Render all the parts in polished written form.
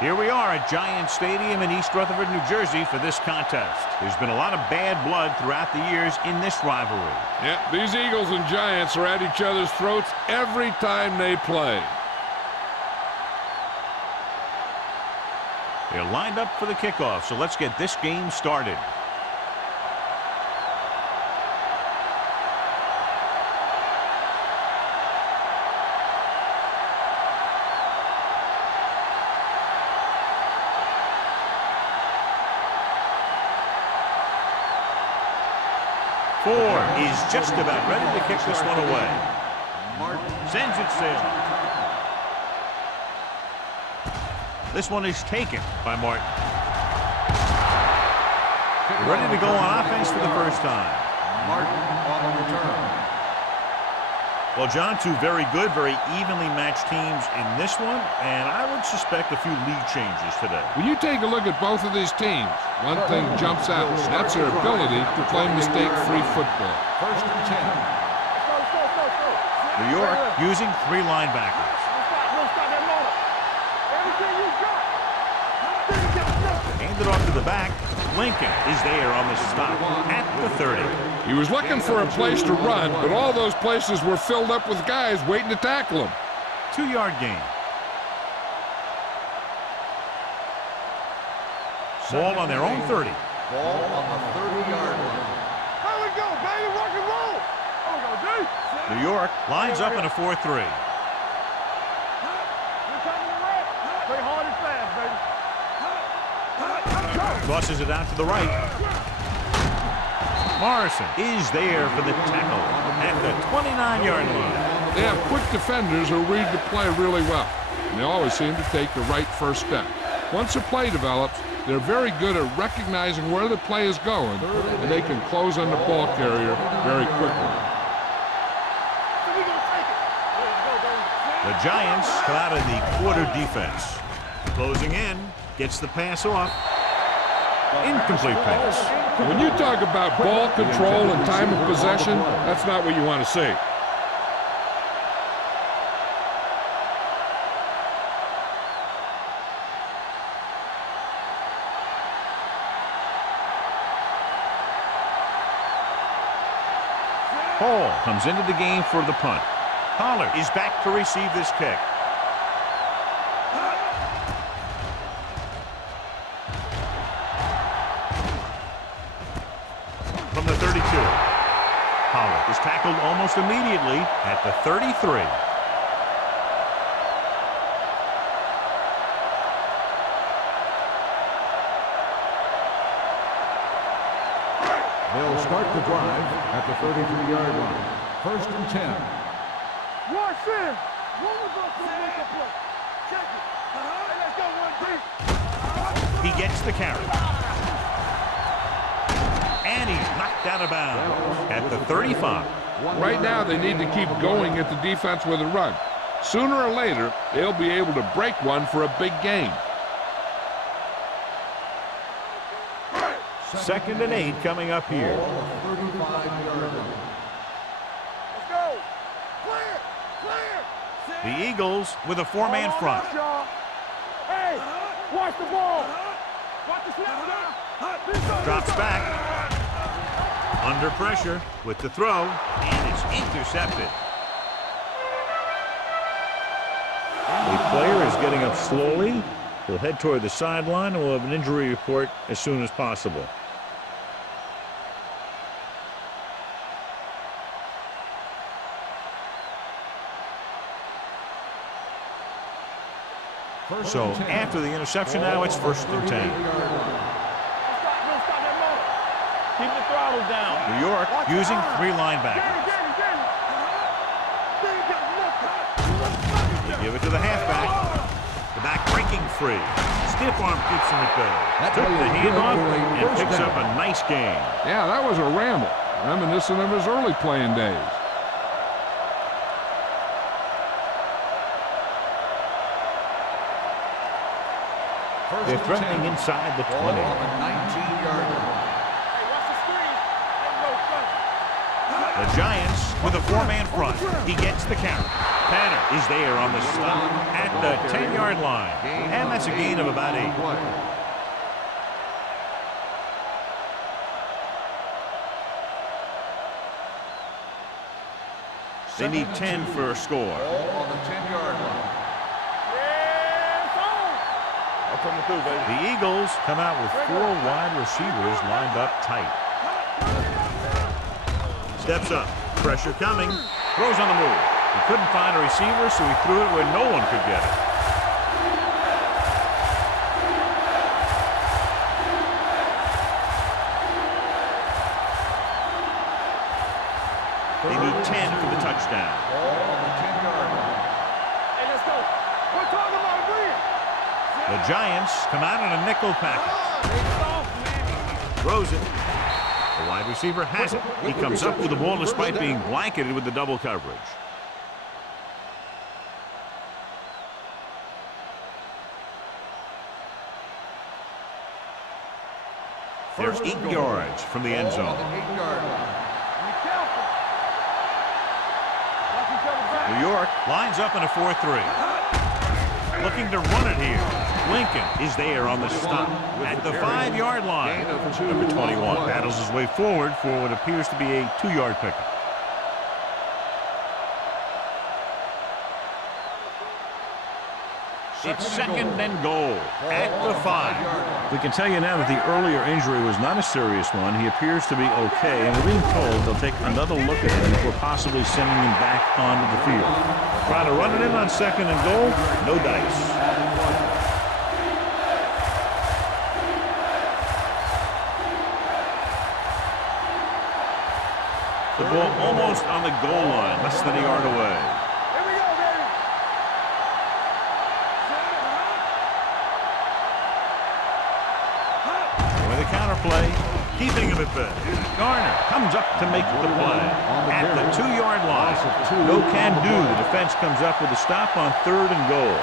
Here we are at Giant Stadium in East Rutherford, New Jersey for this contest. There's been a lot of bad blood throughout the years in this rivalry. Yeah, these Eagles and Giants are at each other's throats every time they play. They're lined up for the kickoff, so let's get this game started. Ford is just about ready to kick this one away. Sends it sailing. This one is taken by Martin. Ready to go on offense for the first time. Martin on the return. Well, John, two very good, very evenly matched teams in this one, and I would suspect a few lead changes today. When you take a look at both of these teams, one thing jumps out, and that's their ability to play mistake-free football. First and 10. New York using three linebackers. Hand it off to the back. Lincoln is there on the stop at the 30. He was looking for a place to run, but all those places were filled up with guys waiting to tackle him. 2-yard gain. Ball on their own 30. Ball on the 30-yard line. Here we go, baby. Rock and roll. Here we go, D. New York lines up in a 4-3. You're coming to red. Play hard and fast, baby. Crosses it out to the right. Morrison is there for the tackle at the 29-yard line. They have quick defenders who read the play really well, and they always seem to take the right first step. Once a play develops, they're very good at recognizing where the play is going, and they can close on the ball carrier very quickly. The Giants come out of the quarter defense. Closing in, gets the pass off. Incomplete pass. When you talk about ball control and time of possession, that's not what you want to see. Hall comes into the game for the punt. Pollard is back to receive this kick. From the 32. Pollard is tackled almost immediately at the 33. They'll start the drive at the 33-yard line. First and 10. Watch in. Check it. Hey, let's go, 1 deep. He gets the carry. And he's knocked out of bounds at the 35. Right now, they need to keep going at the defense with a run. Sooner or later, they'll be able to break one for a big gain. 2nd and 8 coming up here. 35-yard line. Let's go. Clear. Clear. The Eagles with a 4-man front. Hey, watch the ball. Watch the snap now. Drops back. Under pressure with the throw, and it's intercepted. The player is getting up slowly. He'll head toward the sideline, and we'll have an injury report as soon as possible. So after the interception now, it's 1st and 10. Keep the throttle down. New York using 3 linebackers. They give it to the halfback. The back breaking free. Stiff arm keeps him at bay. Took the handoff and picks up a nice gain. Yeah, that was a ramble, reminiscent of his early playing days. They're threatening inside the 20. Ball on the 19-yard line. Hey, watch the screen. The Giants with a four-man front. He gets the count. Banner is there on the stop at the 10-yard line. And that's a gain of about 8. They need 10 for a score. On the 10-yard line. The Eagles come out with 4 wide receivers lined up tight. Steps up. Pressure coming. Throws on the move. He couldn't find a receiver, so he threw it where no one could get it. They need 10 for the touchdown. On the 10-yard line. Hey, let's go. We're talking about win. The Giants come out in a nickel package. Throws it. The wide receiver has it. He comes up with the ball despite being blanketed with the double coverage. There's 8 yards from the end zone. New York lines up in a 4-3. Looking to run it here. Lincoln is there on the stop at the 5-yard line. Number 21 battles his way forward for what appears to be a 2-yard pickup. It's second and goal at the 5. We can tell you now that the earlier injury was not a serious one. He appears to be okay, and we're being told they'll take another look at him before possibly sending him back onto the field. Trying to run it in on second and goal, no dice. The ball almost on the goal line, less than a yard away. Here we go, baby. With a counterplay, keeping him at bay. Garner comes up to make the play at the 2-yard line. No can do. The defense comes up with a stop on 3rd and goal.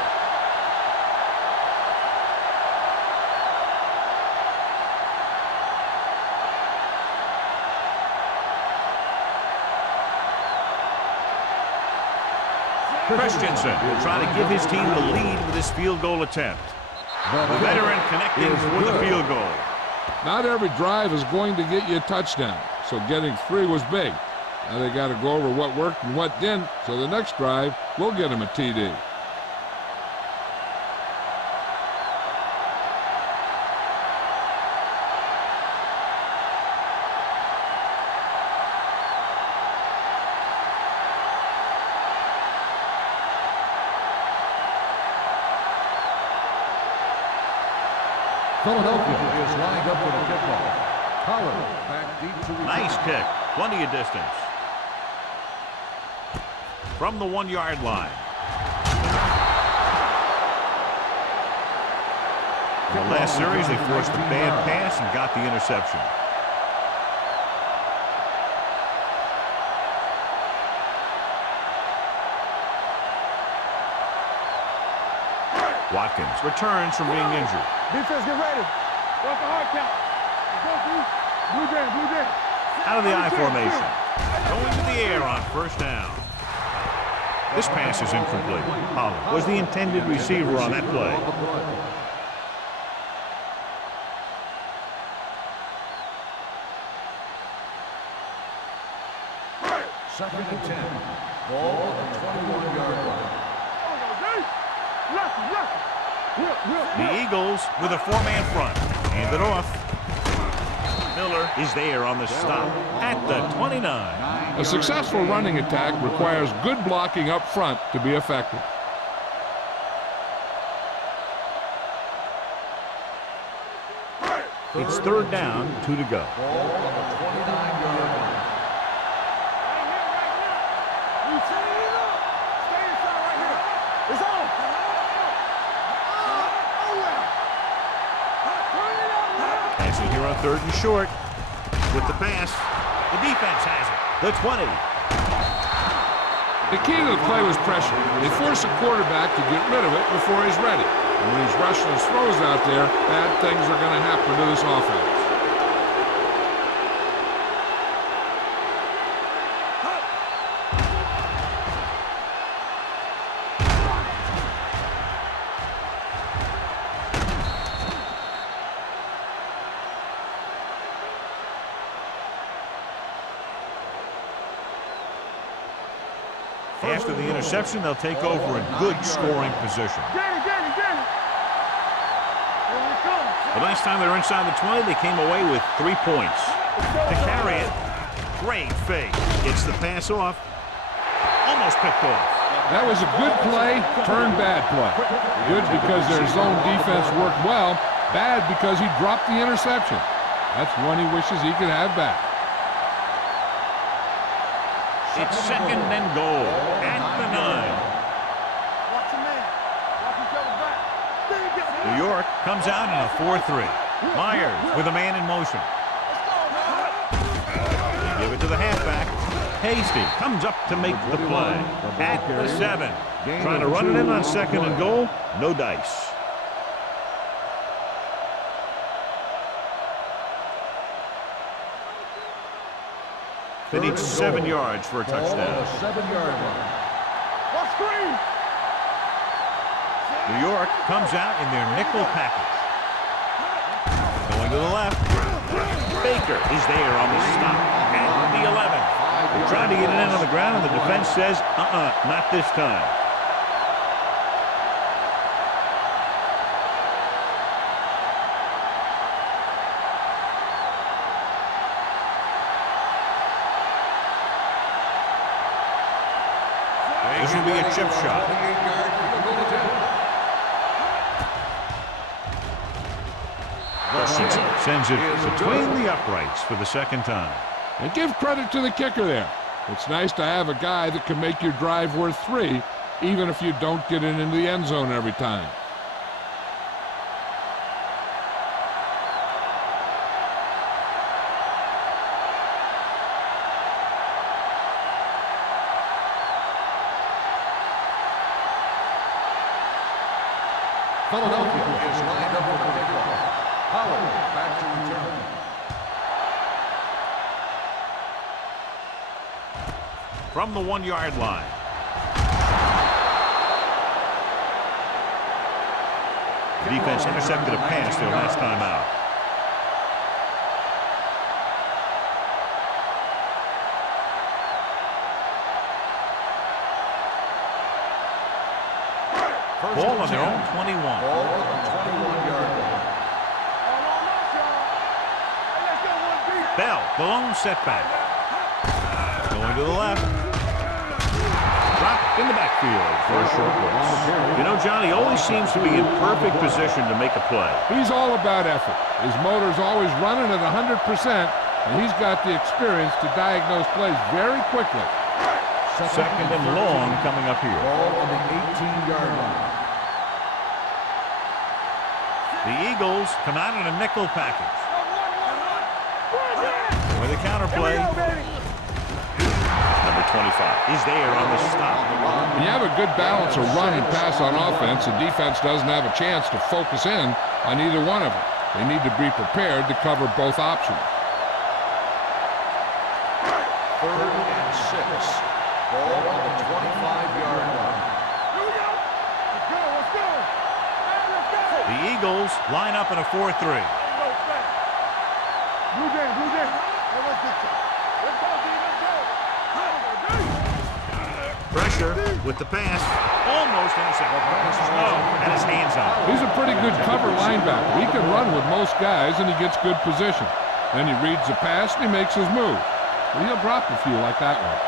Christensen will try to give his team the lead with this field goal attempt. The veteran connecting for the field goal. Not every drive is going to get you a touchdown, so getting 3 was big. Now they got to go over what worked and what didn't, so the next drive will get him a TD. Philadelphia is lined up with a kickoff. Pollard back deep to return. Nice kick. Plenty of distance. From the 1-yard line. In the last series, they forced a bad pass and got the interception. Watkins returns from being injured. Defense, get ready. What's the hard count? Go, blue jam, blue jam. Out of the I formation. Going to the air on 1st down. This pass is incomplete. Pollard was the intended receiver on that play. Second and 10. Ball on the 21-yard line. The Eagles with a 4-man front. Hand it off. Miller is there on the stop at the 29. A successful running attack requires good blocking up front to be effective. It's 3rd down, 2 to go. Ball on the 29-yard line. It's on. Passing here on 3rd and short. With the pass, the defense has it. The 20. The key to the play was pressure. They force the quarterback to get rid of it before he's ready. And when he's rushing his throws out there, bad things are going to happen to this offense. After the interception, they'll take over in good scoring position. The last time they were inside the 20, they came away with 3 points. To carry it, great fake. Gets the pass off, almost picked off. That was a good play, turned bad play. Good because their zone defense worked well, bad because he dropped the interception. That's one he wishes he could have back. It's 2nd and goal at the 9. New York comes out in a 4-3. Myers with a man in motion. They give it to the halfback. Hasty comes up to make the play at the 7. Trying to run it in on 2nd and goal. No dice. They need 7 yards for a touchdown. 7-yard line. New York comes out in their nickel package. Going to the left. Baker is there on the stop at the 11. They're trying to get it in on the ground, and the defense says, not this time. This will be a chip shot. Sends it between the uprights for the 2nd time. And give credit to the kicker there. It's nice to have a guy that can make your drive worth 3, even if you don't get it into the end zone every time. Philadelphia is lined up for the kickoff. Howard back to return. From the 1-yard line. The defense intercepted a pass their last time out. Ball on their own 21. Ball on the 21-yard line. Bell, the lone setback. Going to the left. Dropped in the backfield for a short loss. You know, Johnny always seems to be in perfect position to make a play. He's all about effort. His motor's always running at 100%, and he's got the experience to diagnose plays very quickly. 2nd and long coming up here. Ball on the 18-yard line. The Eagles come out in a nickel package. With a counter play. Number 25 is there on the stop. When you have a good balance of run and pass on offense, the defense doesn't have a chance to focus in on either one of them. They need to be prepared to cover both options. 3rd and 6. Ball on the 25-yard line. The Eagles line up in a 4-3. Pressure with the pass. Almost intercepted. And his hands on. He's a pretty good cover linebacker. He can run with most guys, and he gets good position. Then he reads the pass, and he makes his move. Well, he'll drop a few like that one.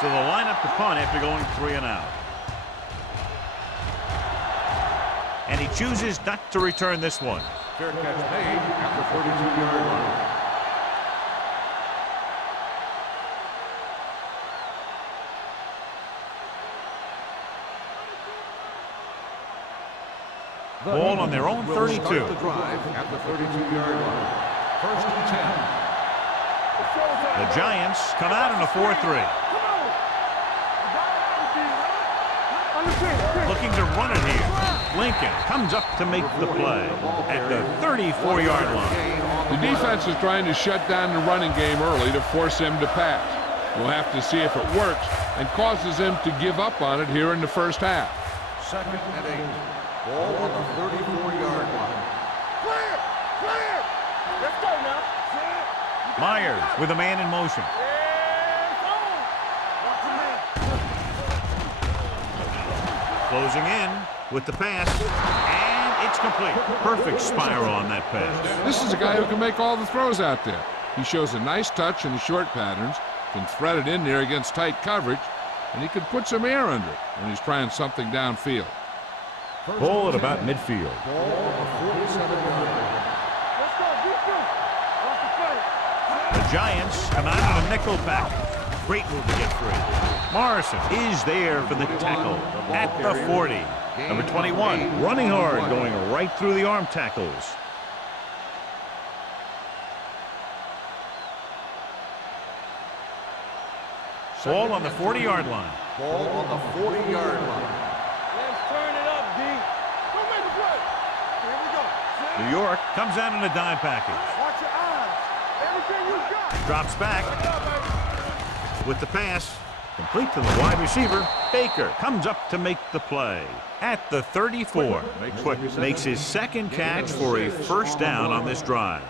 So they'll line up to punt after going 3 and out. And he chooses not to return this one. Fair catch made at the 32-yard line. Ball on their own 32. The drive at the 32-yard line. 1st and 10. The Giants come out in a 4-3. Looking to run it here. Lincoln comes up to make the play at the 34-yard line. The defense is trying to shut down the running game early to force him to pass. We'll have to see if it works and causes him to give up on it here in the first half. 2nd and 8. Ball on the 34-yard line. Myers with a man in motion. Closing in with the pass, and it's complete. Perfect spiral on that pass. This is a guy who can make all the throws out there. He shows a nice touch in the short patterns, can thread it in there against tight coverage, and he can put some air under it when he's trying something downfield. Ball at about midfield. The Giants come out in a nickel package. Great move to get free. Morrison is there for the tackle at the 40. Number 21, running hard, going right through the arm tackles. Ball on the 40-yard line. Ball on the 40-yard line. Let's turn it up, D. Don't make a play. Here we go. New York comes out in a dime package. Watch your eyes. Everything you got. Drops back with the pass. Complete to the wide receiver. Baker comes up to make the play at the 34. Quick makes his second catch for a first down on this drive.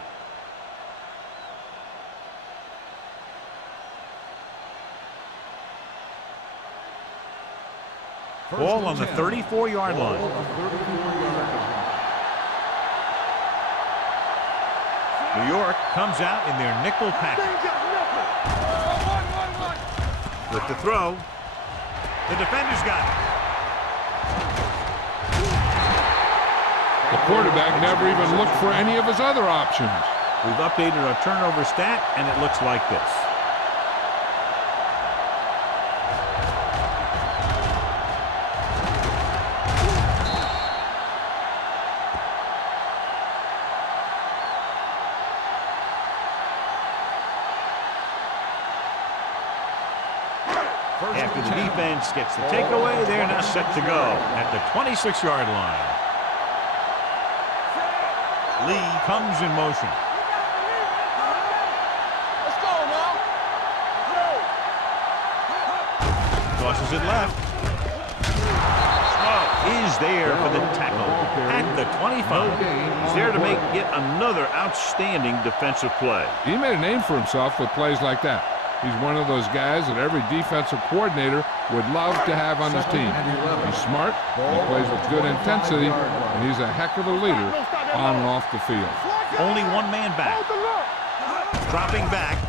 Ball on the 34-yard line. New York comes out in their nickel package. With the throw, the defender's got it. The quarterback never even looked for any of his other options. We've updated our turnover stat, and it looks like this. After the defense gets the takeaway, they're now set to go at the 26-yard line. Lee comes in motion. Let's go now. Tosses it left. Smoke is there for the tackle at the 25. He's there to make yet another outstanding defensive play. He made a name for himself with plays like that. He's one of those guys that every defensive coordinator would love to have on his team. He's smart, he plays with good intensity, and he's a heck of a leader on and off the field. Only one man back. Dropping back.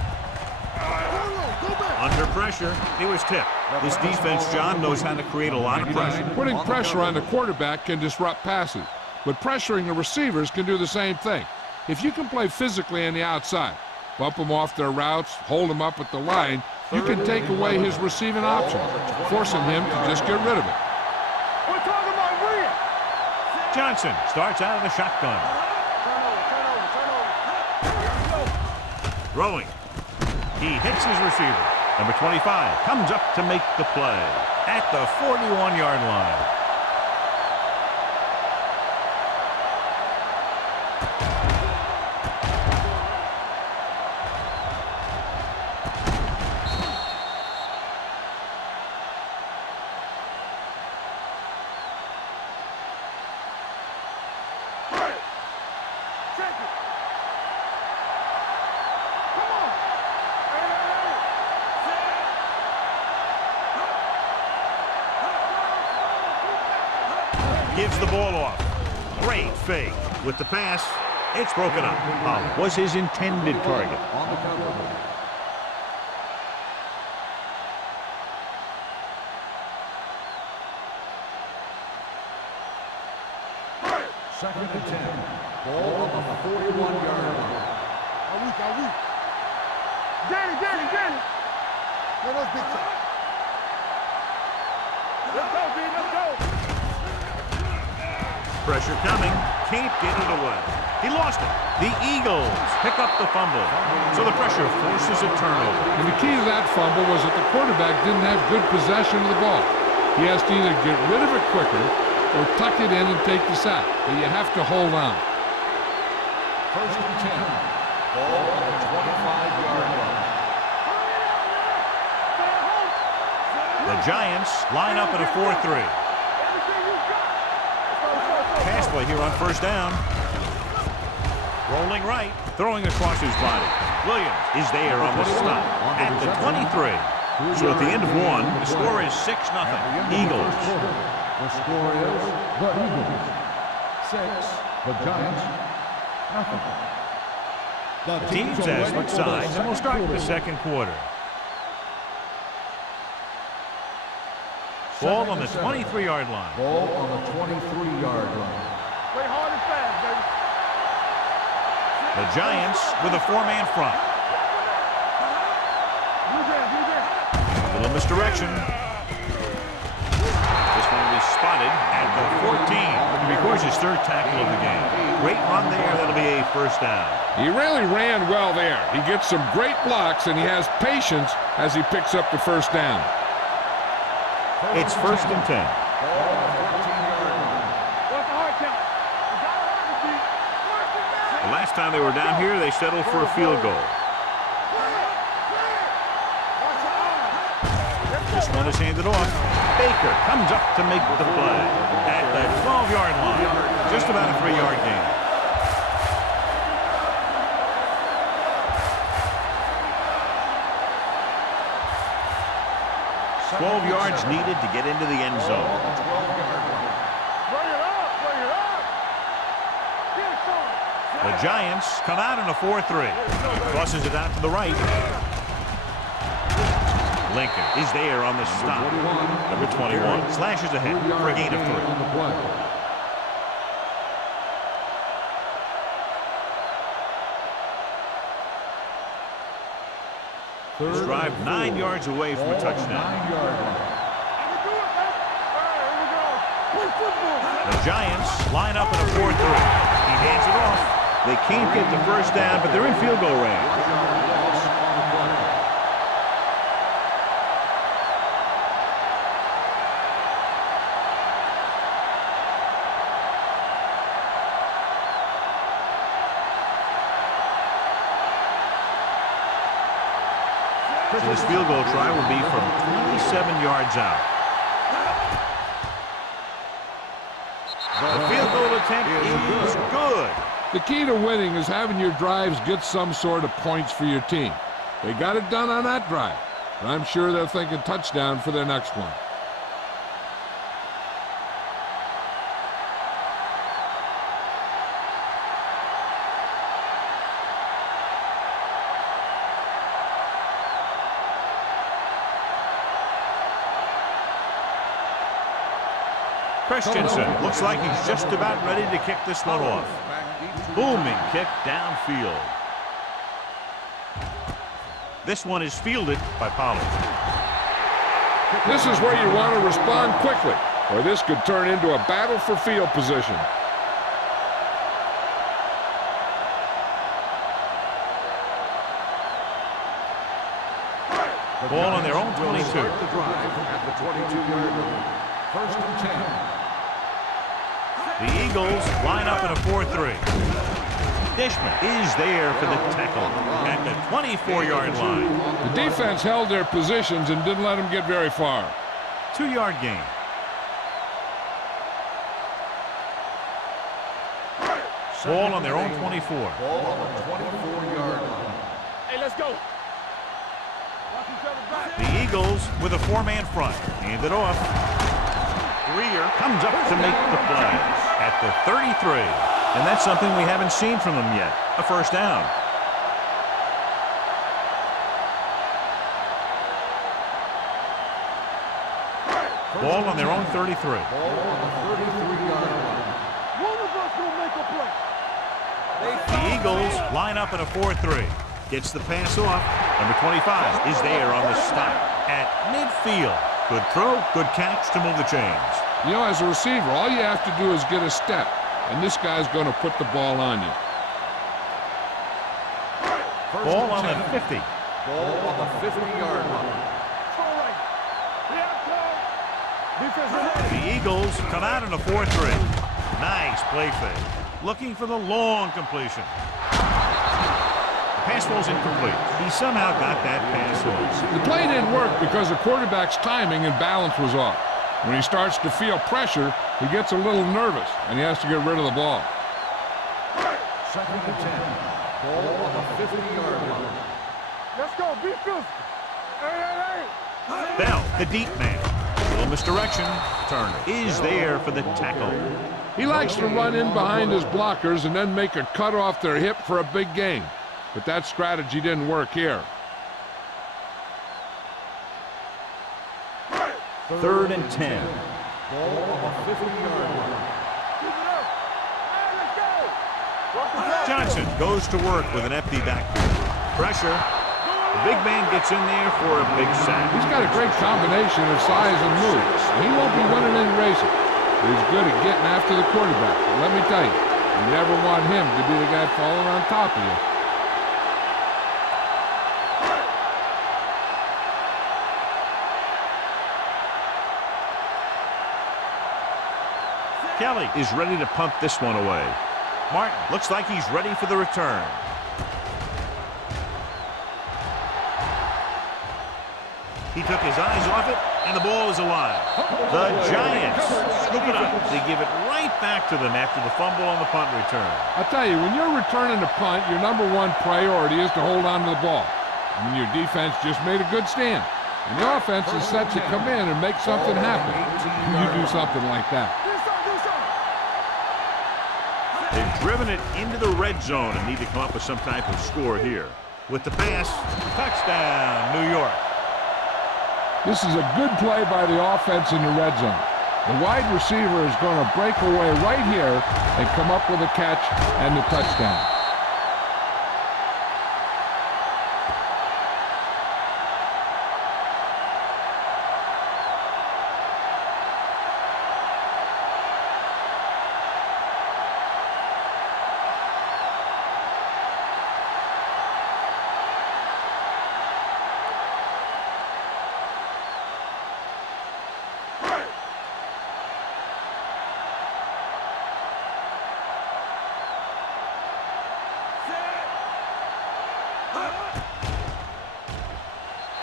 Under pressure, it was tipped. This defense, John, knows how to create a lot of pressure. Putting pressure on the quarterback can disrupt passes, but pressuring the receivers can do the same thing. If you can play physically on the outside, bump them off their routes, hold them up at the line, you can take away his receiving options, forcing him to just get rid of it. We're talking about William. Johnson starts out of the shotgun. Throwing. He hits his receiver. Number 25 comes up to make the play at the 41-yard line. Gives the ball off. Great fake. With the pass, it's broken up. Was his intended target. On the cover. Second and 10. Ball on the 41-yard line. Are we? Danny. Let us big time. Let's go, D. Let's go. Pressure coming. Can't get it away. He lost it. The Eagles pick up the fumble. So the pressure forces a turnover. And the key to that fumble was that the quarterback didn't have good possession of the ball. He has to either get rid of it quicker or tuck it in and take the sack. But you have to hold on. First and 10. Ball on the 25-yard line. The Giants line up at a 4-3. Pass play here on first down. Rolling right, throwing across his body. Williams is there on the stop at the 23. So at the end of one, the score is 6-0. Eagles. The score is the Eagles 6, the Giants nothing. The teams have switched sides, and we'll start the second quarter. Ball on the 23-yard line. Ball on the 23-yard line. Play hard and fast, baby. The Giants with a four-man front. A little misdirection. This one will be spotted at the 14. He records his third tackle of the game. Great run there. That'll be a first down. He really ran well there. He gets some great blocks, and he has patience as he picks up the first down. It's 1st and 10. The last time they were down here, they settled for a field goal. This one is handed off. Baker comes up to make the play at the 12-yard line. Just about a 3-yard gain. $12 yards needed to get into the end zone. The Giants come out in a 4-3. Crosses it out to the right. Lincoln is there on the stop. Number 21 slashes ahead for a gain of 3. This drive 9 yards away from a touchdown. The Giants line up in a 4-3. He hands it off. They can't get the first down, but they're in field goal range. So this field goal try will be from 27 yards out. The field goal attempt is good. The key to winning is having your drives get some sort of points for your team. They got it done on that drive, but I'm sure they're thinking touchdown for their next one. Christensen looks like he's just about ready to kick this one off. Booming kick downfield. This one is fielded by Pollard. This is where you want to respond quickly, or this could turn into a battle for field position. Ball on their own 22. The drive at the 22-yard line. 1st and 10. The Eagles line up in a 4-3. Dishman is there for the tackle at the 24-yard line. The defense held their positions and didn't let them get very far. 2-yard gain. Ball on their own 24. Ball on the 24-yard line. Hey, let's go. The Eagles with a four-man front. Hand it off. Greer comes up to make the play at the 33. And that's something we haven't seen from them yet. A first down. Ball on their own 33. Ball on the 33-yard line. One of us will make a play. The Eagles line up in a 4-3. Gets the pass off. Number 25 is there on the stop at midfield. Good throw, good catch to move the chains. You know, as a receiver, all you have to do is get a step, and this guy's going to put the ball on you. Ball on the 50. Ball on the 50-yard line. The Eagles come out in a 4-3. Nice play fake. Looking for the long completion. The pass falls incomplete. He somehow got that pass off. The play didn't work because the quarterback's timing and balance was off. When he starts to feel pressure, he gets a little nervous, and he has to get rid of the ball. Second and 10. Ball on the 50-yard line. Let's go. Be physical. Hey. Bell, the deep man. Little misdirection. Turner is there for the tackle. He likes to run in behind his blockers and then make a cut off their hip for a big gain. But that strategy didn't work here. Third and 10. Ball on the 50-yard line. Johnson goes to work with an empty backfield. Pressure. The big man gets in there for a big sack. He's got a great combination of size and moves. He won't be winning any races. But he's good at getting after the quarterback. And let me tell you, you never want him to be the guy falling on top of you. Kelly is ready to punt this one away. Martin looks like he's ready for the return. He took his eyes off it, and the ball is alive. The Giants scoop it up. They give it right back to them after the fumble on the punt return. I'll tell you, when you're returning a punt, your number one priority is to hold on to the ball. And your defense just made a good stand. And the offense is set to come in and make something happen. You do something like that. They've driven it into the red zone and need to come up with some type of score here. With the pass, touchdown, New York. This is a good play by the offense in the red zone. The wide receiver is going to break away right here and come up with a catch and the touchdown.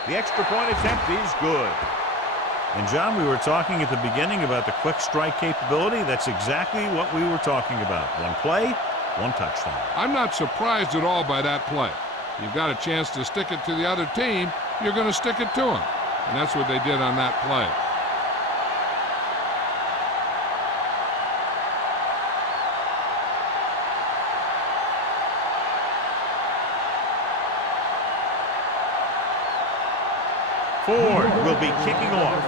The extra point attempt is good. And, John, we were talking at the beginning about the quick strike capability. That's exactly what we were talking about. One play, one touchdown. I'm not surprised at all by that play. You've got a chance to stick it to the other team, you're going to stick it to them. And that's what they did on that play. Ford will be kicking off.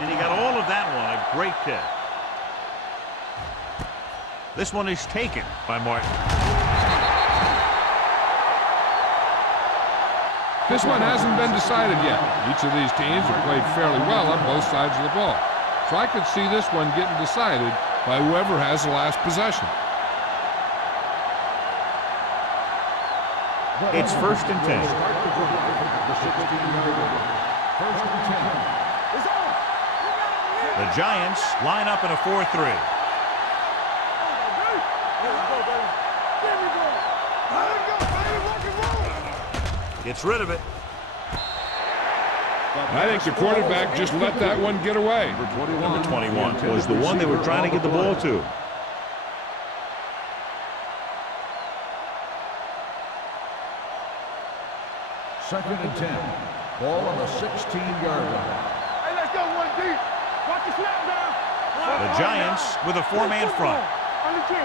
And he got all of that one. A great kick. This one is taken by Martin. This one hasn't been decided yet. Each of these teams have played fairly well on both sides of the ball. So I could see this one getting decided by whoever has the last possession. It's first and 10. The Giants line up in a 4-3. Gets rid of it. I think the quarterback just let that one get away. Number 21 was the one they were trying to get the ball to. Second and 10. Ball on the 16-yard line. Hey, let's go one deep. Watch the snap down. The Giants with a four-man front. On the 10.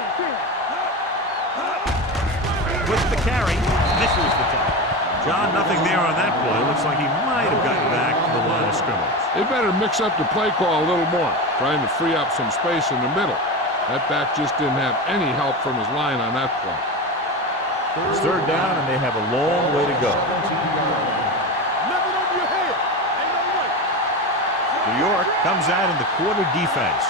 With the carry, misses the tackle. John, nothing there on that play. Looks like he might have gotten back to the line of scrimmage. They better mix up the play call a little more, trying to free up some space in the middle. That back just didn't have any help from his line on that play. It's third down, and they have a long way to go. New York comes out in the quarter defense.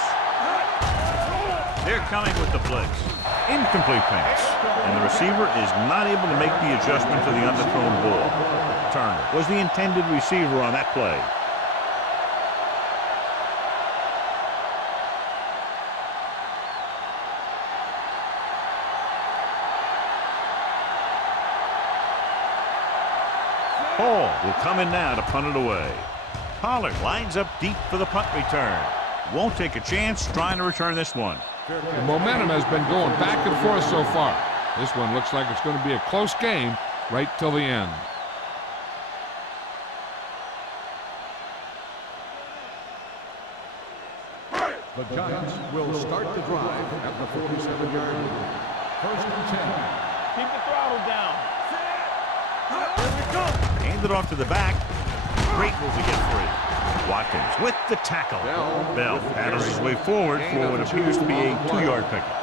They're coming with the blitz. Incomplete pass. And the receiver is not able to make the adjustment to the underthrown ball. Turner was the intended receiver on that play. Hall will come in now to punt it away. Pollard lines up deep for the punt return. Won't take a chance trying to return this one. The momentum has been going back and forth so far. This one looks like it's going to be a close game right till the end. The Giants will start the drive at the 47-yard line. 1st and 10. Keep the throttle down. Here we go. Hand it off to the back. Great move to get free. Watkins with the tackle. Bell paddles his way forward for what appears to be a 2-yard pickup.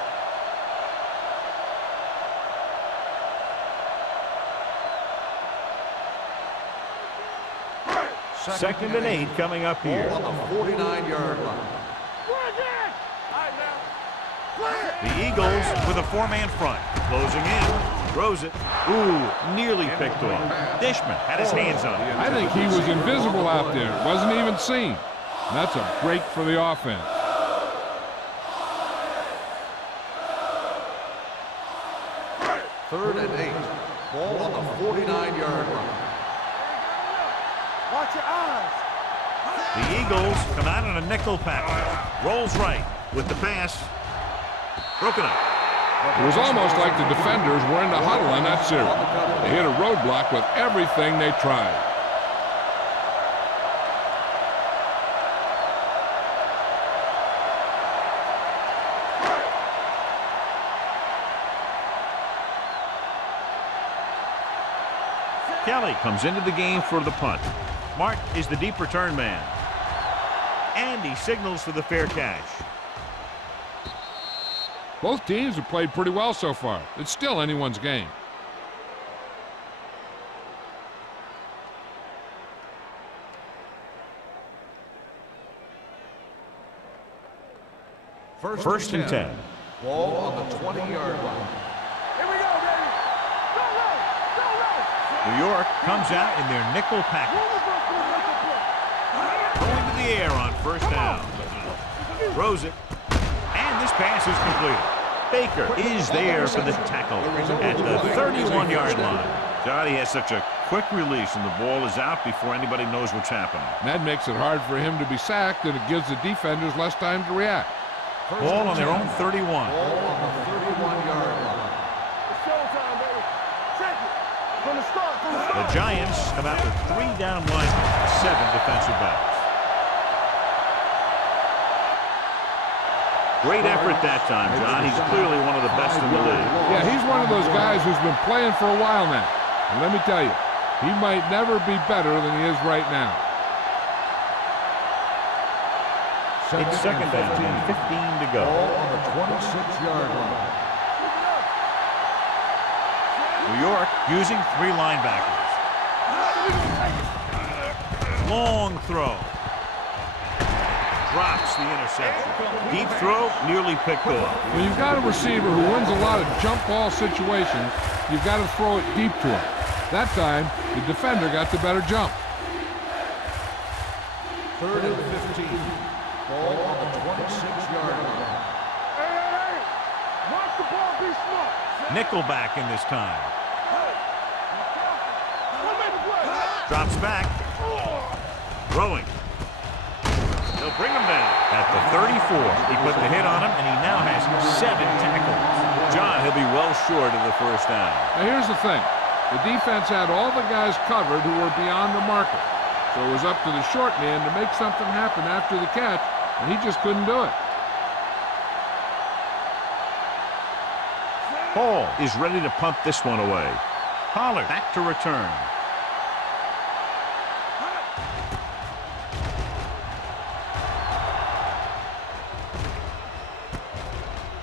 Second and 8 coming up here. On the 49-yard line. The Eagles with a 4-man front. Closing in. Throws it. Ooh, nearly picked off. Dishman had his hands on it. I think he was invisible out there. Wasn't even seen. And that's a break for the offense. Third and 8. Ball on the 49-yard line. Watch your eyes. The Eagles come out in a nickel package. Rolls right with the pass. Broken up. It was almost like the defenders were in the huddle on that series. They hit a roadblock with everything they tried. Kelly comes into the game for the punt. Mark is the deep return man. And he signals for the fair catch. Both teams have played pretty well so far. It's still anyone's game. First and 10. Ball on the 20-yard line. Here we go, baby. Go low. Go low. New York comes out in their nickel package. Going to the air on first down. Throws it. And this pass is completed. Baker is there for the tackle at the 31-yard line. God, he has such a quick release, and the ball is out before anybody knows what's happening. And that makes it hard for him to be sacked, and it gives the defenders less time to react. Ball on their own 31. Ball on the 31-yard line. It's showtime, baby. Check it. From the start. The Giants come out with 3 down linemen, 7 defensive backs. Great effort that time, John. He's clearly one of the best in the league. Yeah, he's one of those guys who's been playing for a while now. And let me tell you, he might never be better than he is right now. It's second down and 15 to go. Ball on the 26-yard line. New York using 3 linebackers. Long throw. Drops the interception. Deep throw, nearly picked off. When you've got a receiver who wins a lot of jump ball situations, you've got to throw it deep to him. That time, the defender got the better jump. Third and 15. Ball on the 26-yard line. Hey. Watch the ball be smart. Nickelback in this time. We'll make the play. Drops back. Throwing. They'll bring him down at the 34. He put the hit on him, and he now has 7 tackles. John, he'll be well short of the first down. Now here's the thing. The defense had all the guys covered who were beyond the marker. So it was up to the short man to make something happen after the catch, and he just couldn't do it. Hall is ready to pump this one away. Pollard back to return.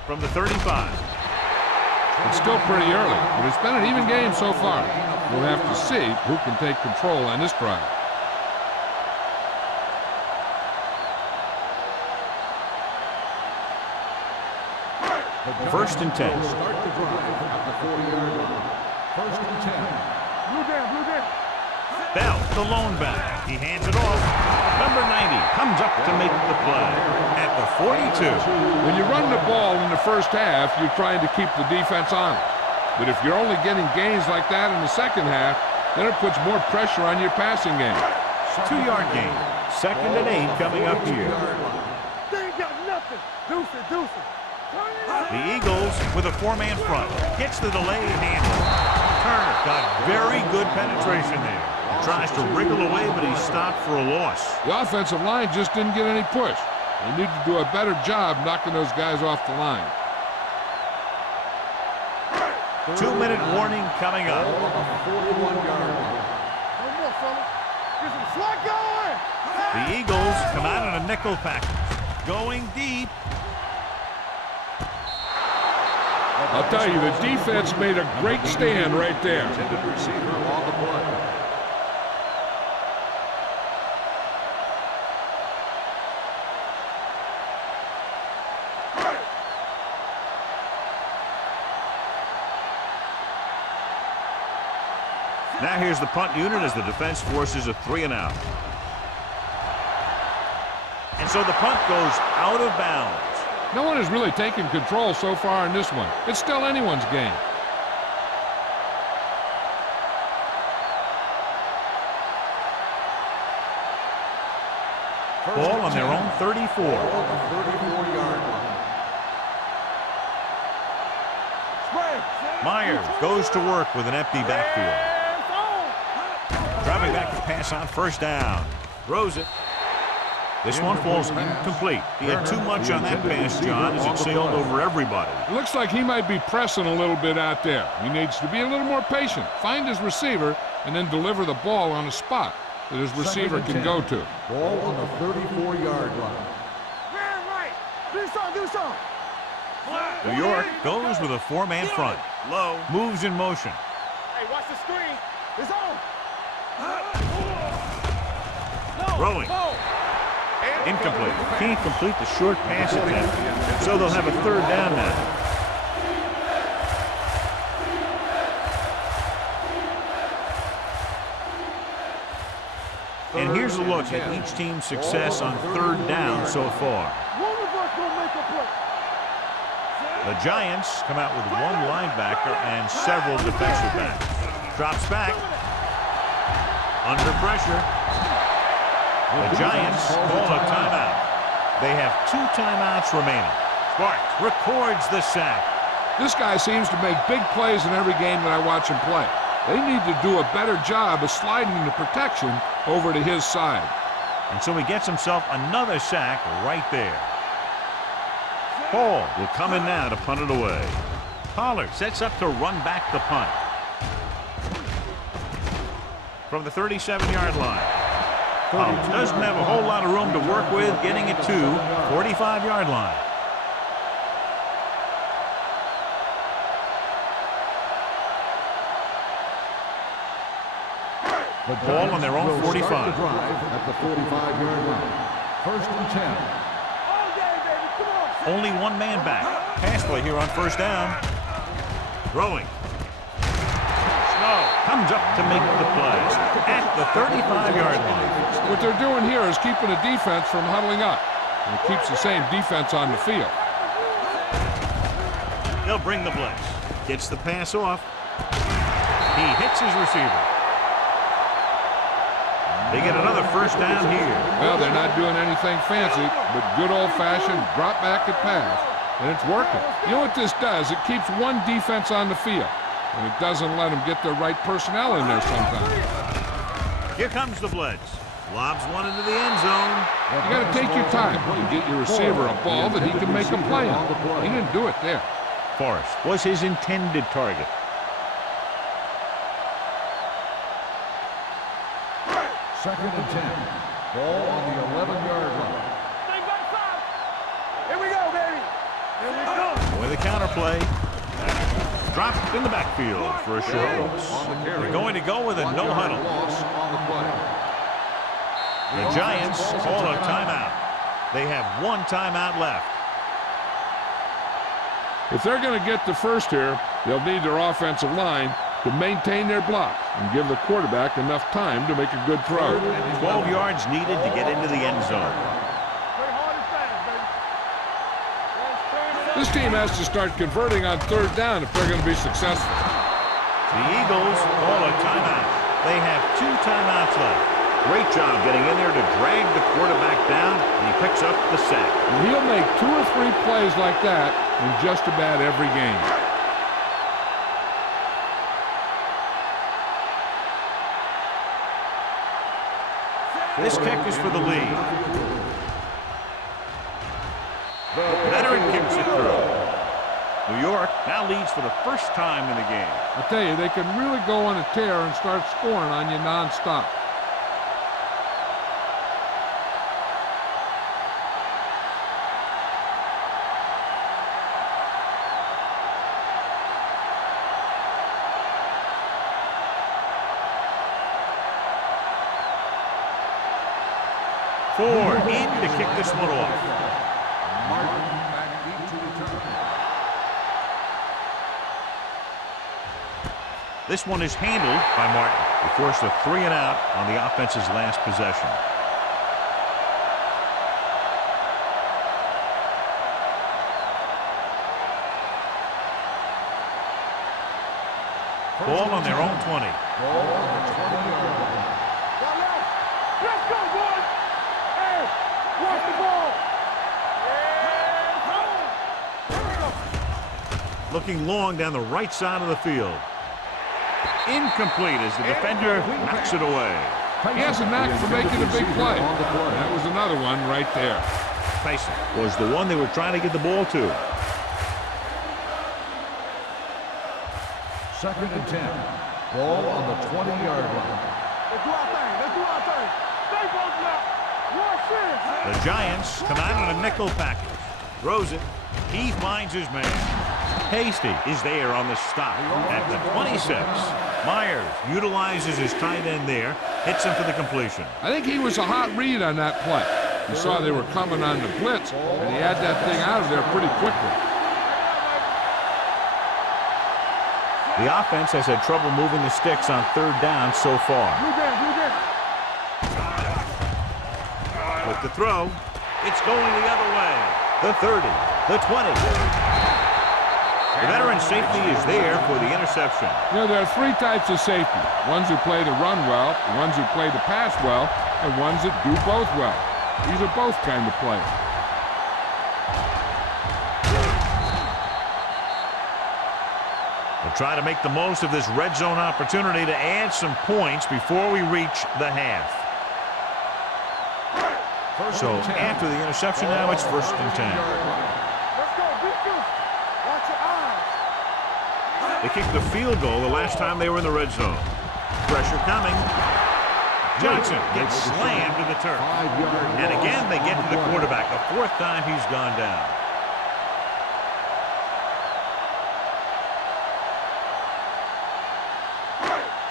From the 35. It's still pretty early, but it's been an even game so far. We'll have to see who can take control on this drive. First and 10. Start the drive at the 40-yard line. First and 10. Blue down. Bell, the lone back. He hands it off. Number 90 comes up to make the play at the 42. When you run the ball in the first half, you're trying to keep the defense on it. But if you're only getting gains like that in the second half, then it puts more pressure on your passing game. 2-yard gain. Second and 8 coming up here. They ain't got nothing. Deuce it. The Eagles with a four-man front. Gets the delayed handle. Turner got very good penetration there. Tries to wriggle away, but he's stopped for a loss. The offensive line just didn't get any push. They need to do a better job knocking those guys off the line. 2-minute warning coming up. 41-yard line. The Eagles come out in a nickel package. Going deep. I'll tell you, the defense made a great stand right there. Intended receiver on the play. Now here's the punt unit as the defense forces a 3-and-out. And so the punt goes out of bounds. No one has really taken control so far in this one. It's still anyone's game. Ball on their own 34. On the 34-yard line. Myers goes to work with an empty backfield. Dropping back to pass on first down. Throws it. This one falls incomplete. He had too much on that pass, John, as it sailed over everybody. It looks like he might be pressing a little bit out there. He needs to be a little more patient, find his receiver, and then deliver the ball on a spot that his receiver can go to. Ball on the 34-yard line. Man, right. Do something. New York goes with a four-man front. Low. Moves in motion. Hey, watch the screen. It's on. Throwing. Incomplete. Can't complete the short pass attempt, so they'll have a third down now. And here's a look at each team's success on third down so far. The Giants come out with one linebacker and several defensive backs. Drops back. Under pressure. The Giants call a timeout. They have 2 timeouts remaining. Sparks records the sack. This guy seems to make big plays in every game that I watch him play. They need to do a better job of sliding the protection over to his side. And so he gets himself another sack right there. Hall will come in now to punt it away. Pollard sets up to run back the punt. From the 37-yard line. Pollard doesn't have a whole lot of room to work with, getting it to 45-yard line. The Ball on their own Giants will 45. start the drive at the 45-yard line. First and 10. Only one man back. Pass play here on first down. Throwing. Snow comes up to make the play at the 35-yard line. What they're doing here is keeping the defense from huddling up. And it keeps the same defense on the field. They'll bring the blitz. Gets the pass off. He hits his receiver. They get another first down here. Well, they're not doing anything fancy, but good old-fashioned drop back and pass, and it's working. You know what this does? It keeps one defense on the field, and it doesn't let them get the right personnel in there sometimes. Here comes the blitz. Lobs one into the end zone. You got to take your time and get your receiver a ball that he can make a play on. He didn't do it there. Forrest was his intended target. Second and 10. Ball on the 11-yard line. Here we go, baby. Here we go. With the counterplay. Dropped in the backfield for a short loss. They're going to go with a no huddle. Loss on the play. The Giants call a timeout. They have one timeout left. If they're going to get the first here, they'll need their offensive line to maintain their block and give the quarterback enough time to make a good throw. 12 yards needed to get into the end zone. This team has to start converting on third down if they're going to be successful. The Eagles call a timeout. They have 2 timeouts left. Great job getting in there to drag the quarterback down, and he picks up the sack. And he'll make 2 or 3 plays like that in just about every game. This kick is for the lead. The veteran kicks it through. New York now leads for the first time in the game. I tell you, they can really go on a tear and start scoring on you nonstop. Ford in to kick this one off. Martin back deep to return. This one is handled by Martin. He forced a 3 and out on the offense's last possession. Ball on their own 20. Ball on the 20-yard line. Let's go, boys! Hey, watch the ball! Looking long down the right side of the field. Incomplete as the defender knocks it away. He has a knack for making a big play. That was another one right there. Tyson was the one they were trying to get the ball to. 2nd and 10. Ball on the 20-yard line. Let's do our thing. Let's do our thing. Stay posted up. Watch this. The Giants come out on a nickel package. Throws it. He finds his man. Hasty is there on the stop at the 26. Myers utilizes his tight end there. Hits him for the completion. I think he was a hot read on that play. He saw they were coming on the blitz, and he had that thing out of there pretty quickly. The offense has had trouble moving the sticks on 3rd down so far. With the throw, it's going the other way. The 30, the 20. The veteran safety is there for the interception. You know, there are 3 types of safety. Ones who play to run well, the ones who play to pass well, and ones that do both well. These are both kind of players. We'll try to make the most of this red zone opportunity to add some points before we reach the half. So after the interception now, it's 1st and 10. Let's go. Beat. Watch your eyes. They kicked the field goal the last time they were in the red zone. Pressure coming. Johnson gets slammed to the turf. 5-yard. And again, they get to the quarterback. The 4th time he's gone down.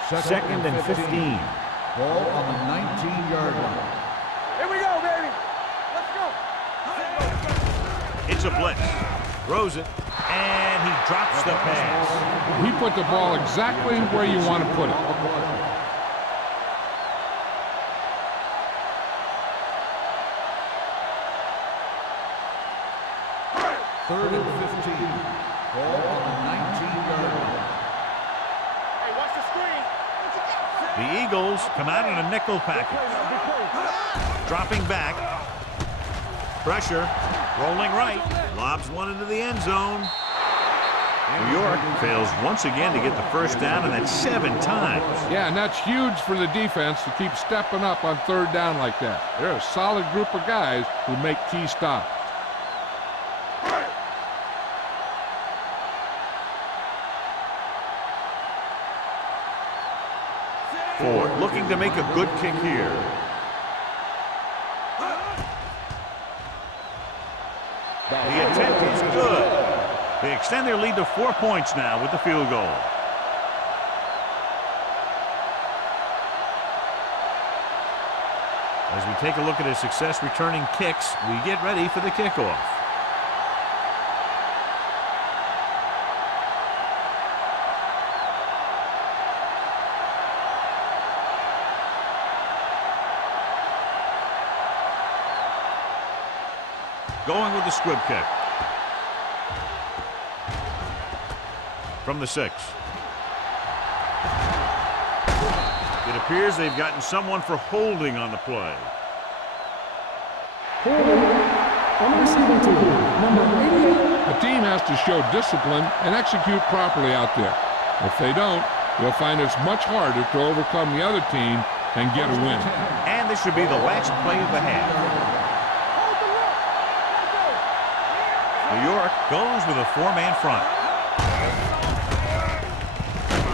Second and 15. Ball on the 19-yard line. Here we go, baby. Let's go. It's a blitz. Throws it. And he drops the pass. He put the ball exactly where you want to put it. Third and 15. Ball on the 19-yard line. Hey, watch the screen. The Eagles come out in a nickel package. Dropping back. Pressure. Rolling right. Lobs one into the end zone. New York fails once again to get the first down, and that's 7 times. Yeah, and that's huge for the defense to keep stepping up on 3rd down like that. They're a solid group of guys who make key stops. Ford looking to make a good kick here. The attempt is good. They extend their lead to 4 points now with the field goal. As we take a look at his success returning kicks, we get ready for the kickoff. Going with the squib kick. From the 6. It appears they've gotten someone for holding on the play. On the receiving team, number 88. A team has to show discipline and execute properly out there. If they don't, they'll find it's much harder to overcome the other team and get a win. And this should be the last play of the half. New York goes with a 4-man front.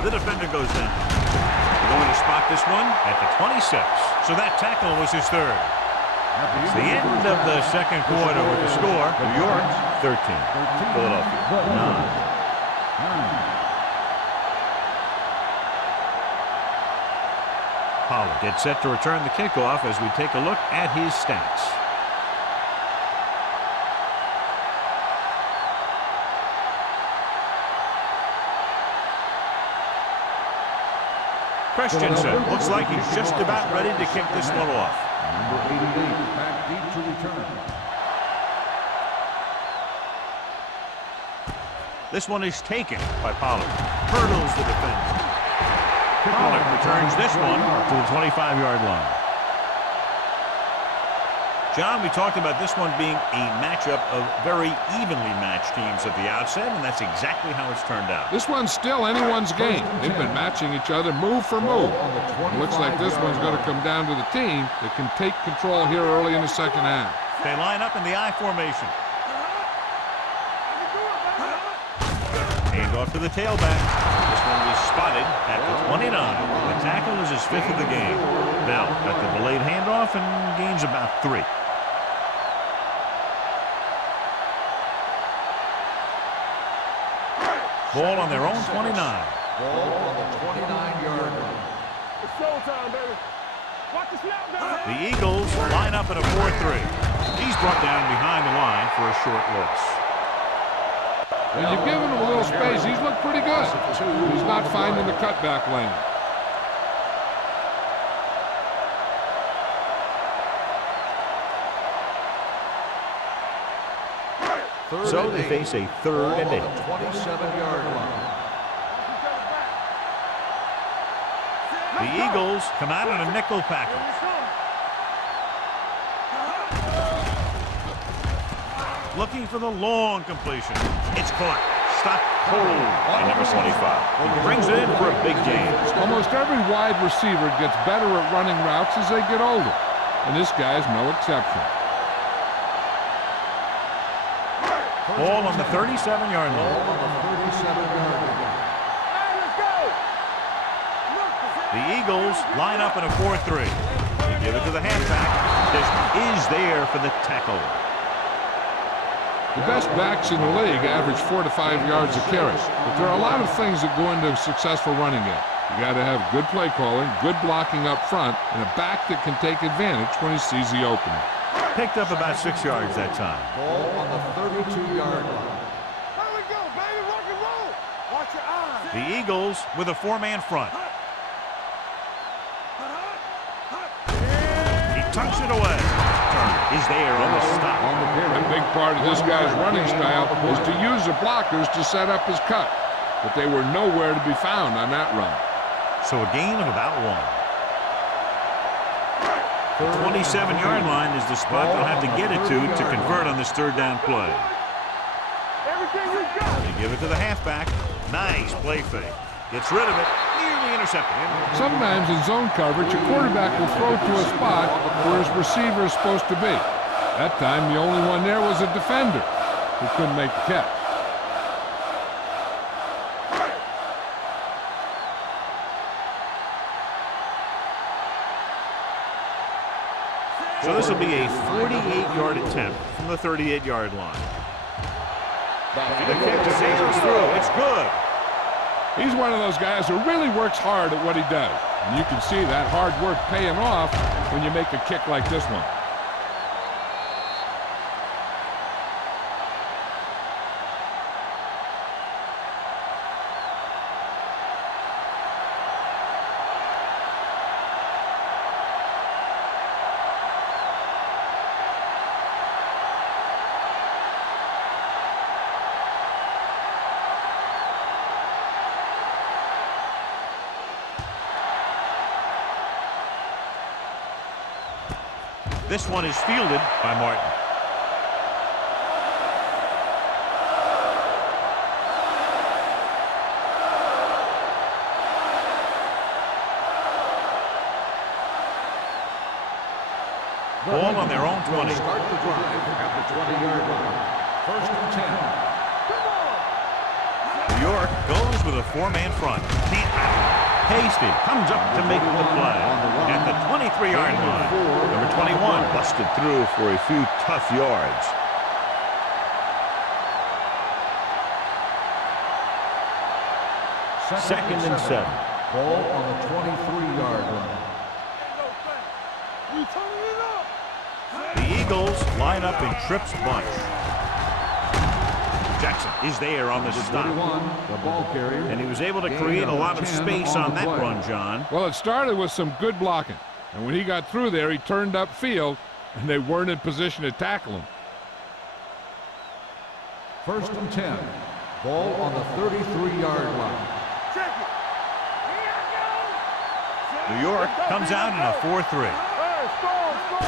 The defender goes down. They're going to spot this one at the 26. So that tackle was his third. It's the end of the second quarter with the score. New York 13. Philadelphia 9. Pollard gets set to return the kickoff as we take a look at his stats. Christensen looks like he's just about ready to kick this one off. Number 88, back deep to return. This one is taken by Pollard. Hurdles the defender. Pollard returns this one to the 25-yard line. John, we talked about this one being a matchup of very evenly matched teams at the outset, and that's exactly how it's turned out. This one's still anyone's game. They've been matching each other move for move. It looks like this one's going to come down to the team that can take control here early in the second half. They line up in the I formation. Hand off to the tailback. This one will be spotted at the 29. The tackle is his 5th of the game. Bell got the delayed handoff and gains about 3. Ball on their own 29. Ball on the 29-yard line. It's showtime, baby. Watch the snap, baby. The Eagles line up in a 4-3. He's brought down behind the line for a short loss. When you've given him a little space, he's looked pretty good. He's not finding the cutback lane. So they face a 3rd and 8. 27-yard line. The Eagles come out in a nickel package. Looking for the long completion. It's caught. Stopped cold by number 25. He brings it in for a big gain. Almost every wide receiver gets better at running routes as they get older, and this guy's no exception. Ball on the 37-yard line. The Eagles line up in a 4-3. They give it to the halfback. This is there for the tackle. The best backs in the league average 4 to 5 yards a carry, but there are a lot of things that go into a successful running game. You got to have good play calling, good blocking up front, and a back that can take advantage when he sees the opening. Picked up about 6 yards that time. Ball on the 32-yard line. There we go, baby. Rock and roll. Watch your eyes. The Eagles with a 4-man front. He tucks it away. Turner is there on the stop. A big part of this guy's running style is to use the blockers to set up his cut, but they were nowhere to be found on that run. So a gain of about 1. The 27-yard line is the spot they'll have to get it to convert on this 3rd down play. Everything you got. They give it to the halfback. Nice play fake. Gets rid of it. Nearly intercepted. Sometimes in zone coverage, a quarterback will throw to a spot where his receiver is supposed to be. That time, the only one there was a defender who couldn't make the catch. So this will be a 48-yard attempt from the 38-yard line. The kick sails through. It's good. He's one of those guys who really works hard at what he does. And you can see that hard work paying off when you make a kick like this one. This one is fielded by Martin. Ball on their own 20. Start the drive at the 20-yard line. First and 10. New York goes with a four-man front. Can't Hasty comes up to make the play at the 23-yard line. Number 21 busted through for a few tough yards. Second and 7. Ball on the 23-yard line. The Eagles line up in trips bunch. Jackson is there on the stop. The ball carrier. And he was able to create a lot of space on that run, John. Well, it started with some good blocking. And when he got through there, he turned upfield, and they weren't in position to tackle him. First and 10. Ball on the 33-yard line. New York comes out in a 4-3.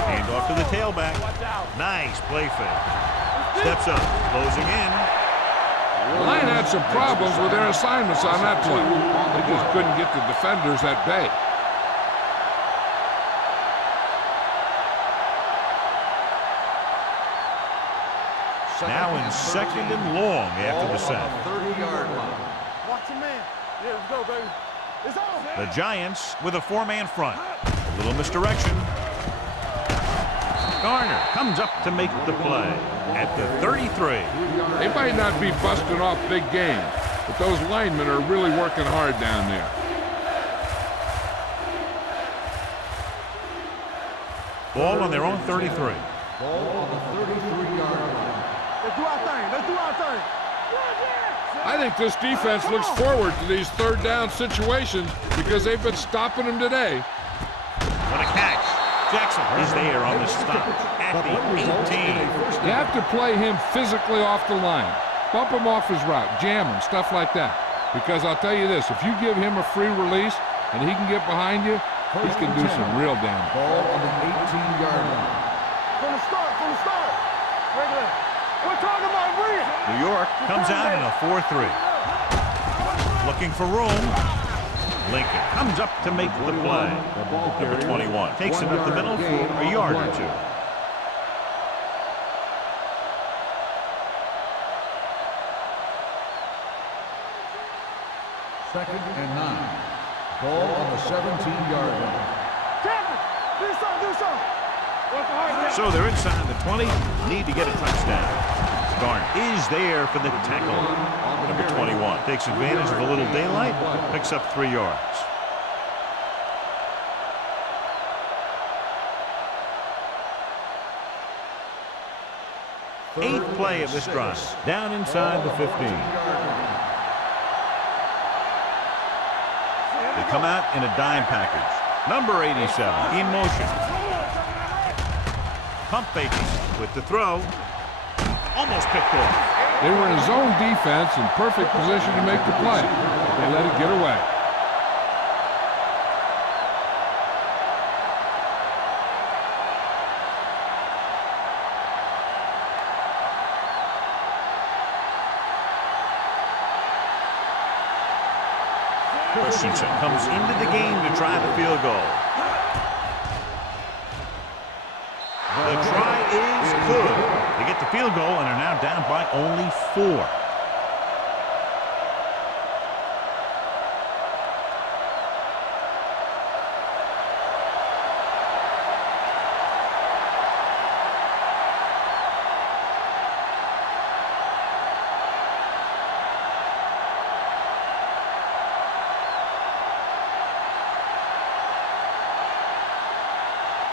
Hand off to the tailback. Nice play fake. Steps up, closing in. The line had some problems with their assignments on that play. They just couldn't get the defenders at bay. Now in second and long after the sack. 30-yard line. Watch your man. Yeah, let's go, baby. It's on. The Giants with a four-man front. A little misdirection. Garner comes up to make the play at the 33. They might not be busting off big games, but those linemen are really working hard down there. Ball on their own 33. Ball on the 33-yard line. Let's do our thing. Let's do our thing. I think this defense looks forward to these third down situations because they've been stopping them today. What a catch. Jackson is there on the stop at the 18. You have to play him physically off the line. Bump him off his route, jam him, stuff like that. Because I'll tell you this, if you give him a free release and he can get behind you, he can do some real damage. Ball on the 18-yard line. From the start. Regular. We're talking about real. New York comes out in a 4-3. Looking for room. Lincoln comes up to make the play. Number 21 takes it up the middle for a yard or two. Second and 9. Ball on the 17-yard line. Do something. So they're inside the 20. Need to get a touchdown. Garner is there for the tackle. Number 21 takes advantage of a little daylight, picks up 3 yards. Eighth play of this drive, down inside the 15. They come out in a dime package. Number 87 in motion. Pump faking with the throw. Almost picked off. They were in zone defense in perfect position to make the play. They let it get away. Christensen comes into the game to try the field goal. The try is good. They get the field goal and are now down by only 4.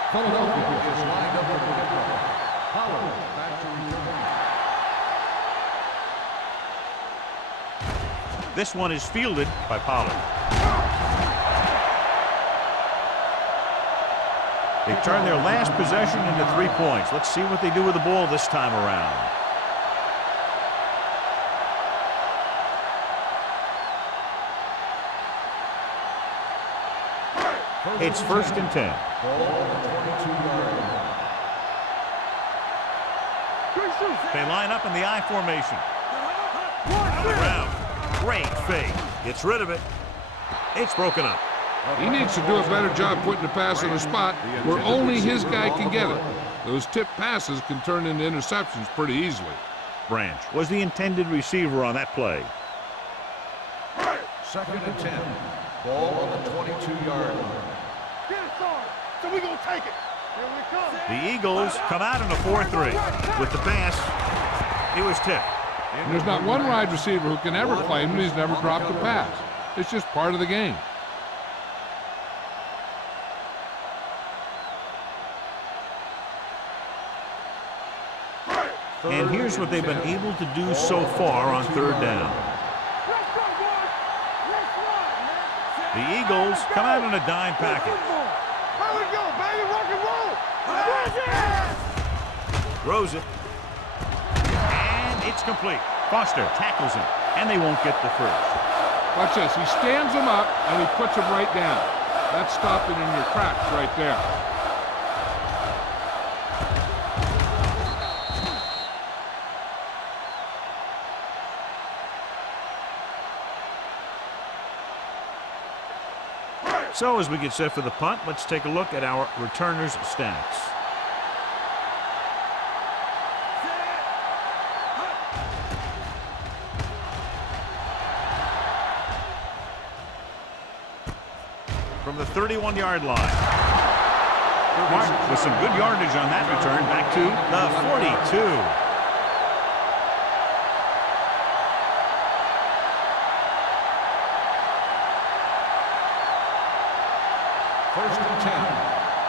Philadelphia is lined up for the kickoff. Pollard back to return. This one is fielded by Pollard. They turn their last possession into 3 points. Let's see what they do with the ball this time around. It's first and 10. Ball on the 22-yard line. They line up in the I formation. Brown, great fake. Gets rid of it. It's broken up. He needs to do a better job putting the pass in a spot where only his guy can get it. Those tip passes can turn into interceptions pretty easily. Branch was the intended receiver on that play. 2nd and 10. Ball on the 22-yard line. Get it, son. So we gonna take it. Here we come. The Eagles come out in a 4-3. With the pass, it was tipped. And there's not one wide receiver who can ever claim that he's never dropped a pass. It's just part of the game. And here's what they've been able to do so far on 3rd down. Let's go, boys. Let's run, man. The Eagles come out in a dime package. Here we go, baby. Rock and roll. Throws it. And it's complete. Foster tackles him, and they won't get the first. Watch this. He stands him up, and he puts him right down. That's stopping in your tracks right there. So as we get set for the punt, let's take a look at our returners' stats. From the 31-yard line. Martin with some good yardage on that return back to the 42. First and 10.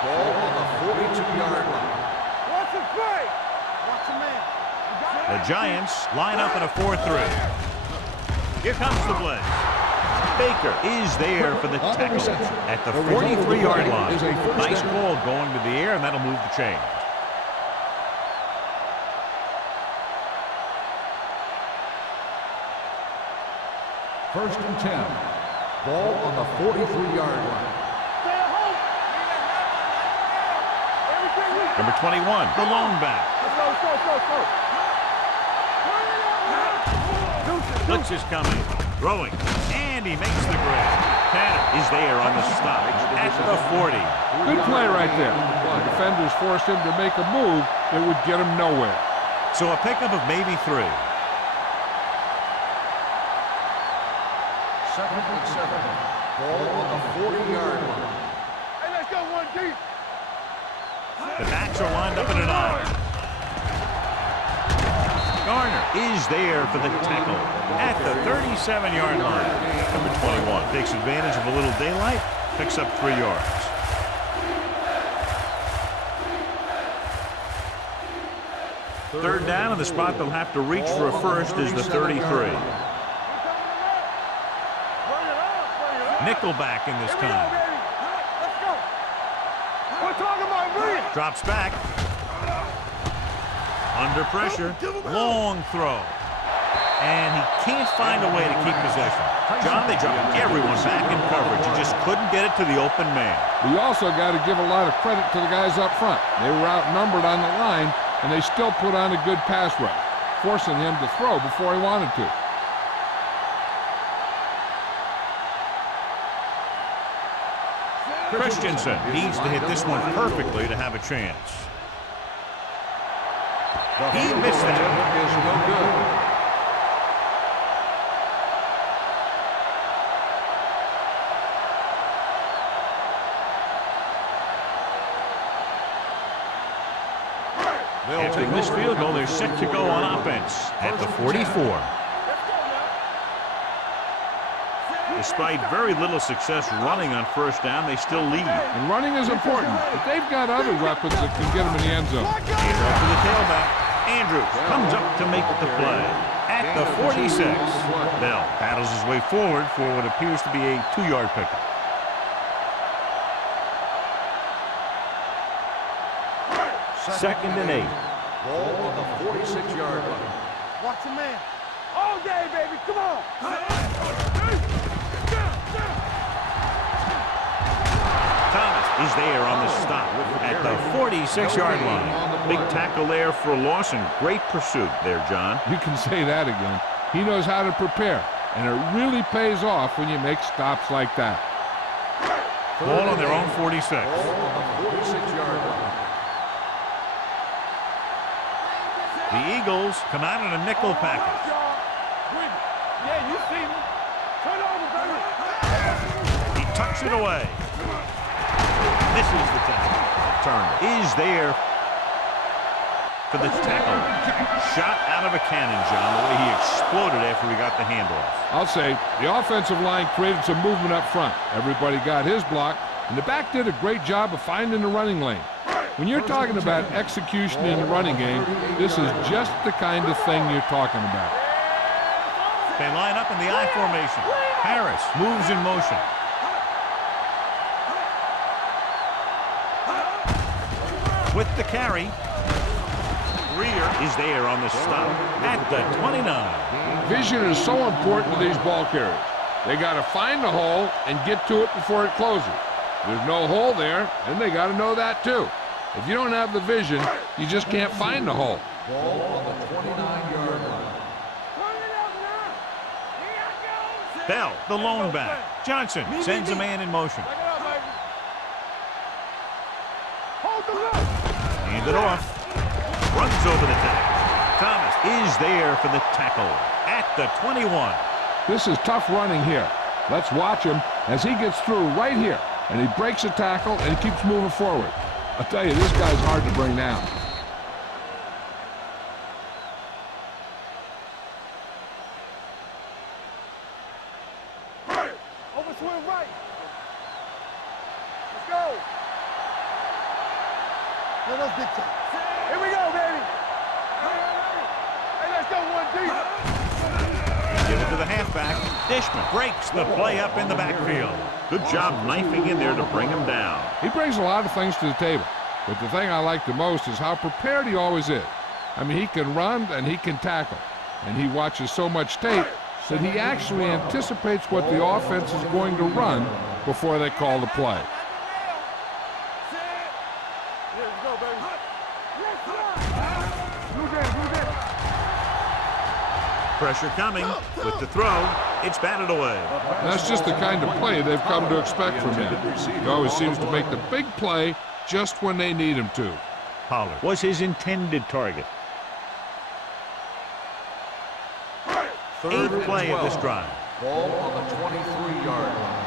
Ball on the 42-yard line. Watch it play. Watch the man. The Giants line up in a 4-3. Here comes the blitz. Baker is there for the tackle at the 43-yard line. Nice ball going to the air, and that'll move the chain. First and 10. Ball on the 43-yard line. Stay at home. Everything we Number 21, the lone back. Let's go. Blitz is coming, throwing, and he makes the grab. Tanner is there on the stop at the 40. Good play right there. The defenders forced him to make a move that would get him nowhere. So a pickup of maybe 3. 2nd and 7. Ball on the 40-yard line. Hey, let's go one deep. The backs are lined up in an I. Garner is there for the tackle at the 37-yard line. Number 21 takes advantage of a little daylight, picks up 3 yards. Third down, and the spot they'll have to reach for a first is the 33. Nickelback in this time. Let's go. We're talking about me. Drops back. Under pressure. Long throw. And he can't find a way to keep possession. John, they dropped everyone back in coverage. He just couldn't get it to the open man. We also got to give a lot of credit to the guys up front. They were outnumbered on the line, and they still put on a good pass rush, forcing him to throw before he wanted to. Christensen needs to hit this one perfectly to have a chance. He missed that. Is no good. After the missed field goal, they're set to go on offense at the 44. Despite very little success running on first down, they still lead. And running is important, but they've got other weapons that can get them in the end zone. Handoff to the tailback. Andrews comes up to make the play at the 46. Bell battles his way forward for what appears to be a 2-yard pickup. Second and 8. Ball on the 46-yard line. Watch the man. All day, baby. Come on. Thomas is there on the stop at the 46-yard line. Big tackle there for a loss and great pursuit there, John. You can say that again. He knows how to prepare, and it really pays off when you make stops like that. Ball on their own 46. Ball on the 46-yard line. The Eagles come out in a nickel package. Yeah, you see me. Turn over, baby. He tucks it away. Misses the tackle. Turner is there for the tackle. Shot out of a cannon, John, the way he exploded after he got the handoff. I'll say the offensive line created some movement up front. Everybody got his block, and the back did a great job of finding the running lane. When you're talking about execution in the running game, this is just the kind of thing you're talking about. They line up in the I formation. Harris moves in motion. With the carry, Greer is there on the stop at the 29. Vision is so important to these ball carriers. They got to find the hole and get to it before it closes. There's no hole there, and they got to know that too. If you don't have the vision, you just can't find the hole. Ball on the 29-yard line. Bell, the lone back. Johnson sends a man in motion. Hand it off. Runs over the tackle. Thomas is there for the tackle at the 21. This is tough running here. Let's watch him as he gets through right here. And he breaks a tackle and he keeps moving forward. I'll tell you, this guy's hard to bring down. Overswing right. Let's go. Let us big time. Here we go, baby. Hey, let's go one deep. Give it to the halfback. Dishman breaks the play up in the backfield. Good job knifing in there to bring him down. He brings a lot of things to the table, but the thing I like the most is how prepared he always is. I mean, he can run and he can tackle, and he watches so much tape that he actually anticipates what the offense is going to run before they call the play. Pressure coming with the throw. It's batted away. That's just the kind of play they've come to expect from him. He always seems to make the big play just when they need him to. Pollard was his intended target. Eighth play of this drive. Ball on the 23-yard line.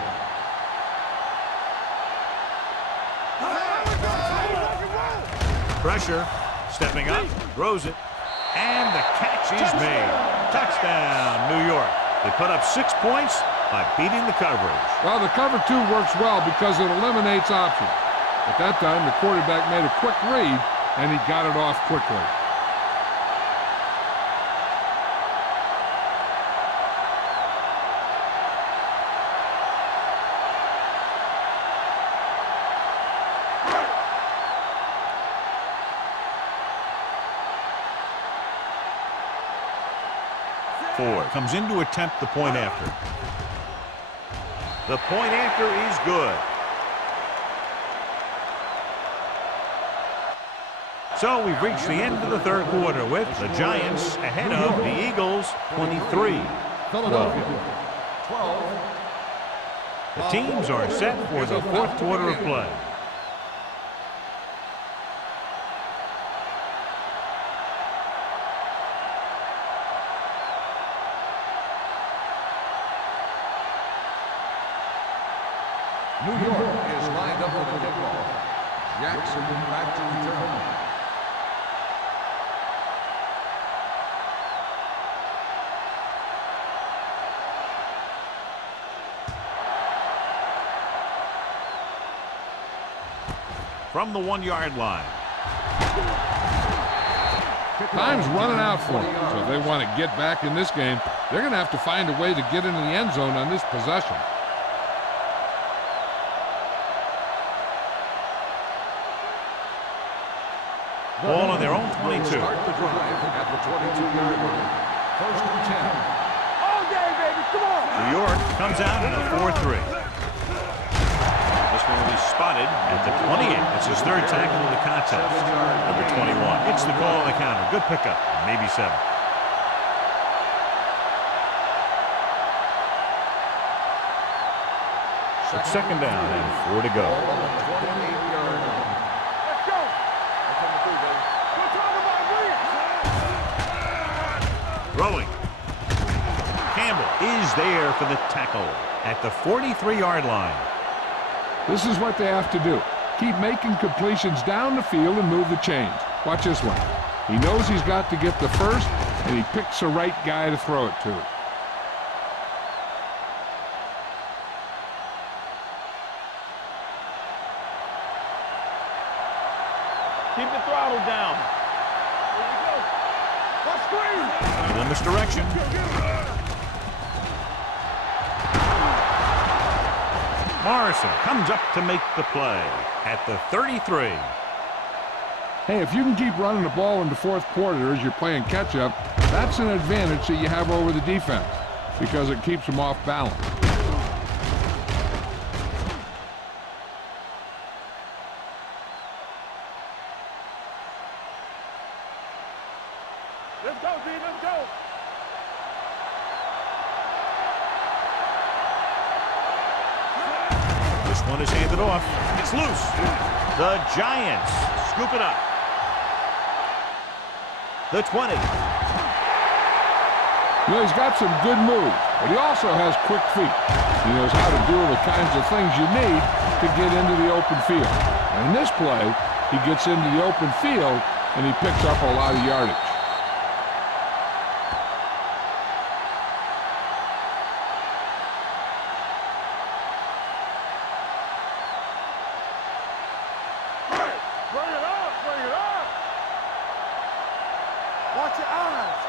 Pressure. Stepping up. Throws it. And the catch is made. Touchdown, New York. They put up 6 points by beating the coverage. Well, the cover two works well because it eliminates options. At that time, the quarterback made a quick read, and he got it off quickly. Ford comes in to attempt the point after. The point after is good. So we've reached the end of the third quarter with the Giants ahead of the Eagles 23. Philadelphia 12. The teams are set for the fourth quarter of play. New York is lined up for the kickoff. Jackson back to return. From the 1-yard line. Time's running out for them, so if they want to get back in this game, they're going to have to find a way to get into the end zone on this possession. Ball on their own 22. Start the drive at the 22-yard line. First and 10. All day, baby. Come on. New York comes out in a 4-3. Mr. going to be spotted at the 28. It's his third tackle of the contest. Number 21. It's the call on the counter. Good pickup. Maybe 7. It's second down and 4 to go. Let's go. Throwing. Campbell is there for the tackle at the 43-yard line. This is what they have to do. Keep making completions down the field and move the chains. Watch this one. He knows he's got to get the first, and he picks the right guy to throw it to. Keep the throttle down. There you go. Let's screen. In this direction. Morrison comes up to make the play at the 33. Hey, if you can keep running the ball in the fourth quarter as you're playing catch-up, that's an advantage that you have over the defense because it keeps them off balance. Let's go, D. Let's go. This one is handed off. It's loose. The Giants scoop it up. The 20. You know, he's got some good moves, but he also has quick feet. He knows how to do the kinds of things you need to get into the open field. And in this play, he gets into the open field, and he picks up a lot of yardage. Bring it up. Bring it up. Watch your eyes.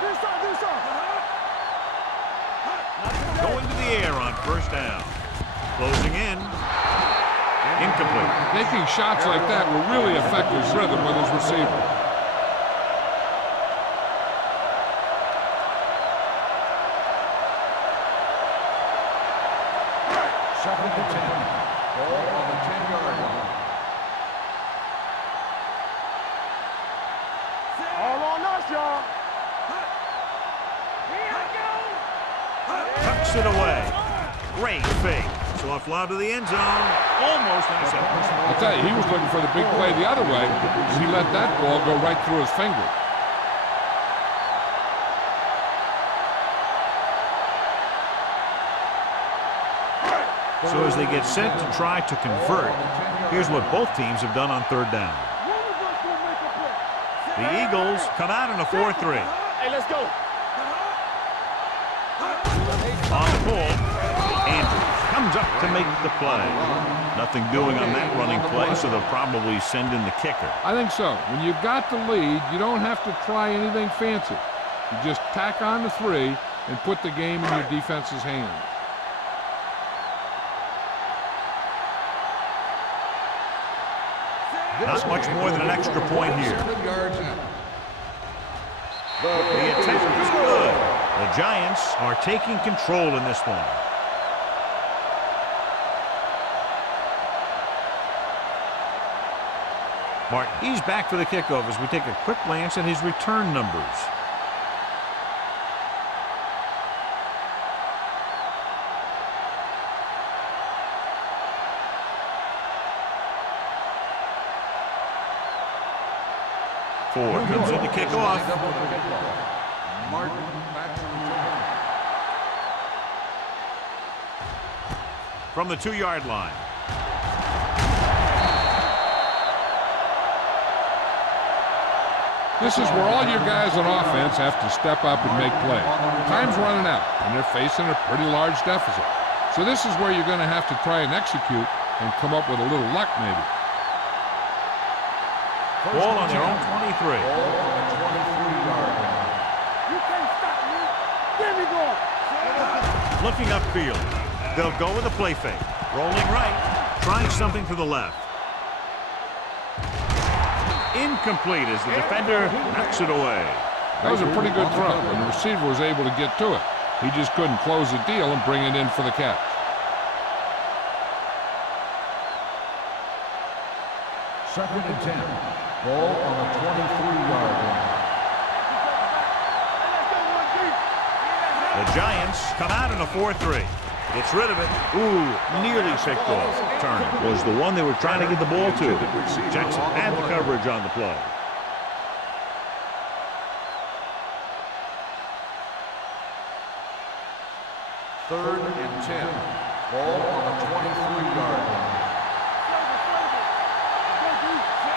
Do something. Going to the air on first down. Closing in. Incomplete. Taking shots like that will really affect his rhythm with his receiver. Second and 10. Ball on the 10-yard line. All on us, y'all. Tucks it away. Great fake. So offload to the end zone. Almost intercepted. I'll tell you, he was looking for the big play the other way because he let that ball go right through his finger. So as they get set to try to convert, here's what both teams have done on third down. The Eagles come out in a 4-3. Hey, let's go. On the pull, Andrews comes up to make the play. Nothing doing on that running play, so they'll probably send in the kicker. I think so. When you've got the lead, you don't have to try anything fancy. You just tack on the 3 and put the game in your defense's hands. Not much more than an extra point here. 7 yards out. The attempt is good. The Giants are taking control in this one. Martin, he's back for the kickoff as we take a quick glance at his return numbers. Ford comes in to kick off. Martin back to return. From the 2-yard line. This is where all your guys on offense have to step up and make plays. Time's running out, and they're facing a pretty large deficit. So this is where you're going to have to try and execute and come up with a little luck maybe. Ball on their own 23. Ball on the 23-yard line. You can't stop me. Give me ball. Looking upfield. They'll go with a play fake. Rolling right. Trying something to the left. Incomplete as the defender knocks it away. That was a pretty good throw, and the receiver was able to get to it. He just couldn't close the deal and bring it in for the catch. Second and 10. Ball on the 23-yard line. The Giants come out in a 4-3. Gets rid of it. Ooh, nearly picked off. Turner was the one they were trying to get the ball to. Jackson had the coverage on the play. Third and 10. Ball on the 23-yard line.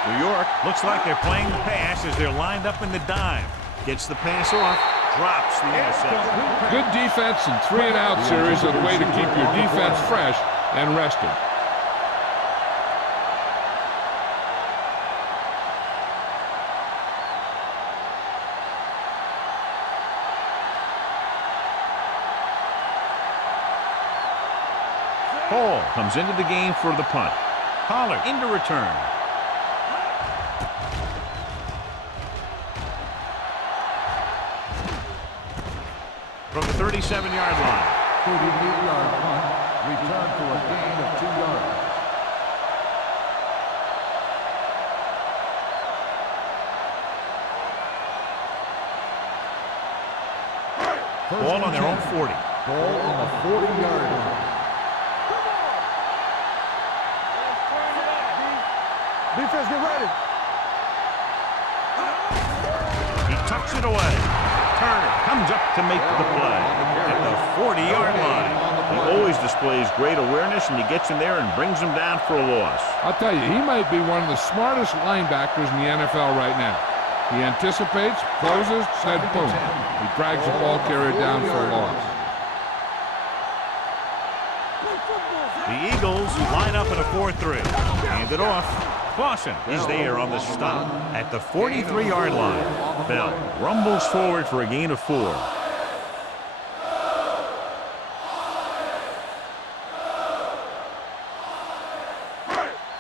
New York looks like they're playing the pass as they're lined up in the dime. Gets the pass off, drops the interception. Good defense and 3-and-out series are the way to keep your defense fresh and rested. Hall comes into the game for the punt. Pollard into return. From the 37-yard line. 38-yard punt. Return for a gain of 2 yards. Ball on their own 40. Ball on the 40-yard line. Defense, get ready. He tucks it away. Turner comes up to make the play at the 40-yard line. He always displays great awareness, and he gets in there and brings him down for a loss. I'll tell you, he might be one of the smartest linebackers in the NFL right now. He anticipates, closes, then boom. He drags the ball carrier down for a loss. The Eagles line up in a 4-3. Hand it off. Clausen is there on the stop at the 43-yard line. Bell rumbles forward for a gain of 4.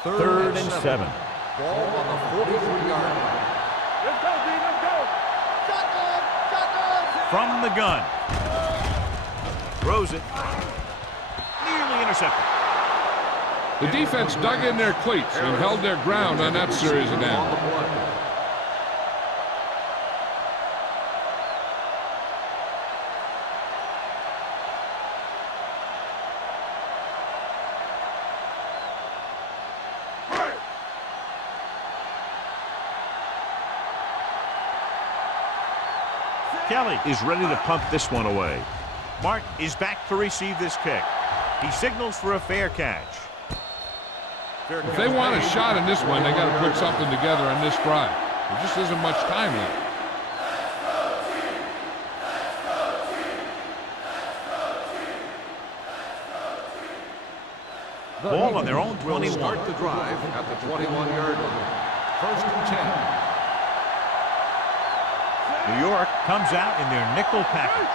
Third and 7. Ball on the 43-yard line. Let's go, D. Let's go. Shotgun. Shotgun. From the gun. Throws it. Nearly intercepted. The defense dug in their cleats and held their ground on that series of downs. Kelly is ready to pump this one away. Mark is back to receive this kick. He signals for a fair catch. If they want a shot in this one, they got to put something together on this drive. There just isn't much time left. Ball on their own 21. Start the drive at the 21-yard line. First and 10. New York comes out in their nickel package.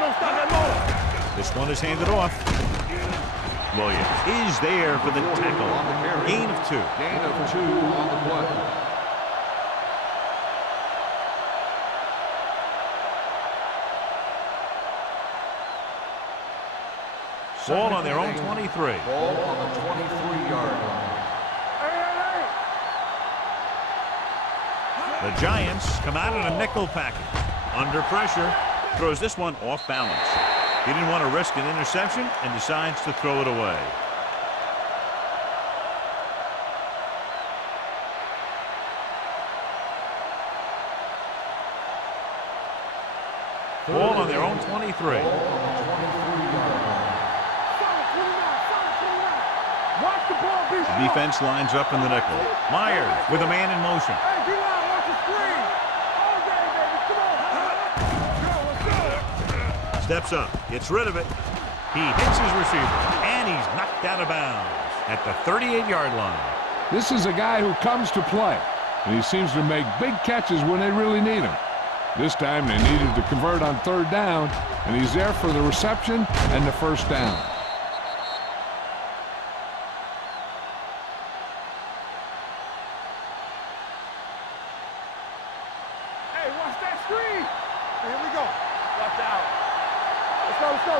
No stop that motor. This one is handed off. Williams is there for the tackle. Gain of 2. Gain of 2 on the play. Ball on their own 23. Ball on the 23-yard line. The Giants come out in a nickel package. Under pressure. Throws this one off balance. He didn't want to risk an interception and decides to throw it away. Ball on their own 23. The defense lines up in the nickel. Myers with a man in motion. Steps up, gets rid of it. He hits his receiver, and he's knocked out of bounds at the 38-yard line. This is a guy who comes to play, and he seems to make big catches when they really need him. This time they needed to convert on 3rd down, and he's there for the reception and the 1st down. Hey, watch that screen. Here we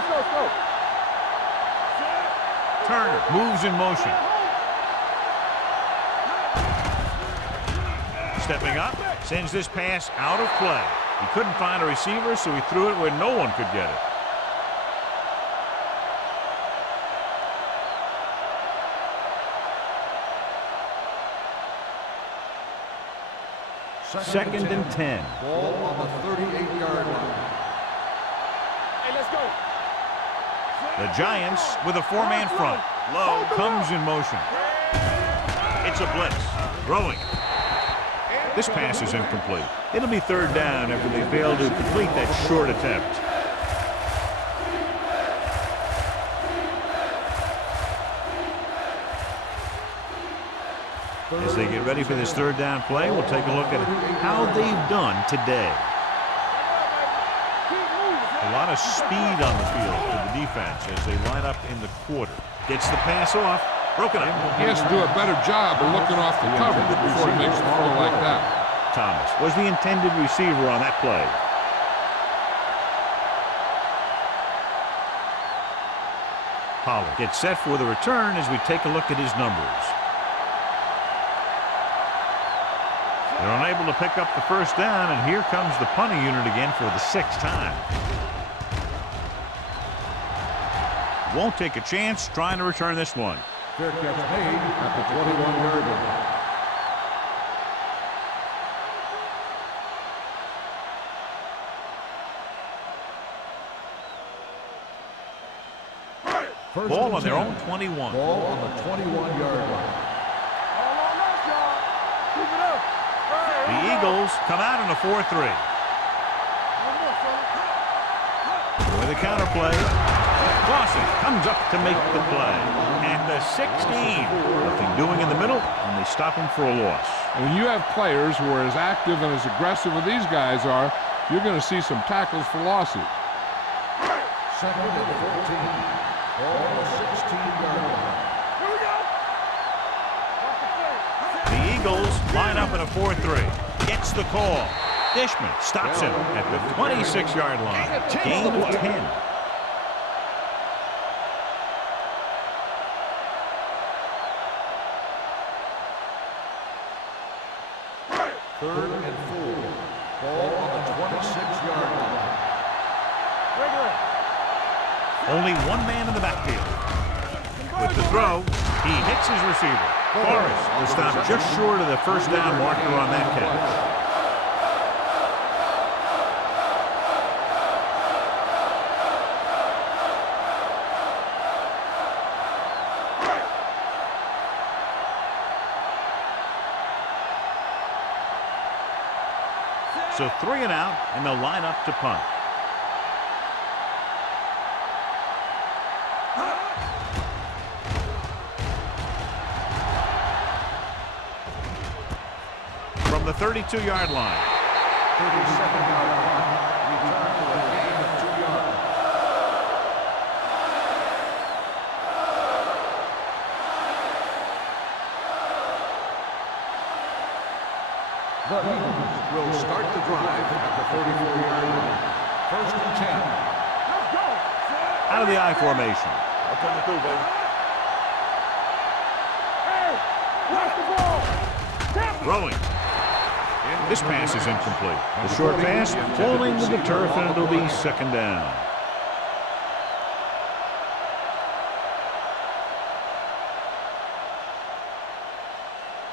go. Turner moves in motion. Stepping up, sends this pass out of play. He couldn't find a receiver, so he threw it where no one could get it. Second and 10. Ball on the 38-yard line. Hey, let's go. The Giants with a four-man front. Lowe comes in motion. It's a blitz. Throwing. This pass is incomplete. It'll be third down after they fail to complete that short attempt. As they get ready for this third down play, we'll take a look at how they've done today. A lot of speed on the field for the defense as they line up in the quarter. Gets the pass off. Broken up. He has to do a better job of looking off the coverage before he makes a throw like that. Thomas was the intended receiver on that play. Pollard gets set for the return as we take a look at his numbers. They're unable to pick up the first down, and here comes the punting unit again for the sixth time. Won't take a chance trying to return this one. Fair catch made at the 21-yard line. Ball on their own 21. Ball on the 21-yard line. The Eagles come out in a 4-3. With a counter play, Clausen comes up to make the play. And the 16. Nothing doing in the middle, and they stop him for a loss. And when you have players who are as active and as aggressive as these guys are, you're going to see some tackles for losses. Second and 14. Ball on the 16-yard line. The Eagles line up in a 4-3. Gets the call. Dishman stops him at the 26-yard line. Gain of 10. Third and 4. Ball on the 26-yard line. Only one man in the backfield. With the throw, he hits his receiver. Forrest will stop just short of the first down marker on that catch. So 3 and out, and they'll line up to punt. From the 32-yard line. 37-yard line. Return for a gain of 2 yards. The Eagles will start the drive at the 34-yard line. First and 10. Out of the I formation. I'll come through, baby. Hey, watch the ball. Throwing. This pass is incomplete. The short pass falling to the turf, and it'll be second down.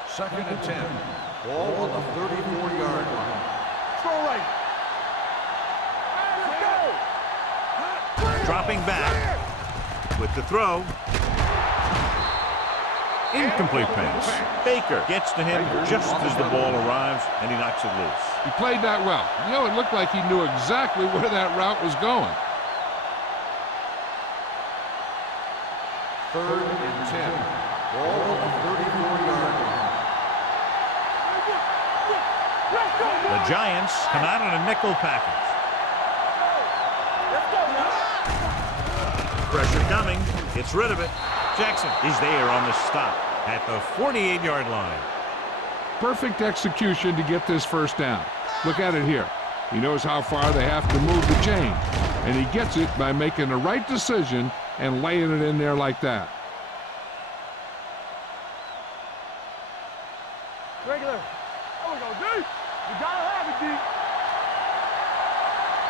Second and 10. Ball on the 34-yard line. Throw right. Dropping back with the throw. Incomplete pass. Baker gets to him just as the ball arrives, and he knocks it loose. He played that well. You know, it looked like he knew exactly where that route was going. Third and 10. Ball on the 34-yard line. The Giants come out in a nickel package. Pressure coming. Gets rid of it. Jackson is there on the stop at the 48-yard line. Perfect execution to get this first down. Look at it here. He knows how far they have to move the chain. And he gets it by making the right decision and laying it in there like that. Regular. There we go, D. You gotta have it, D.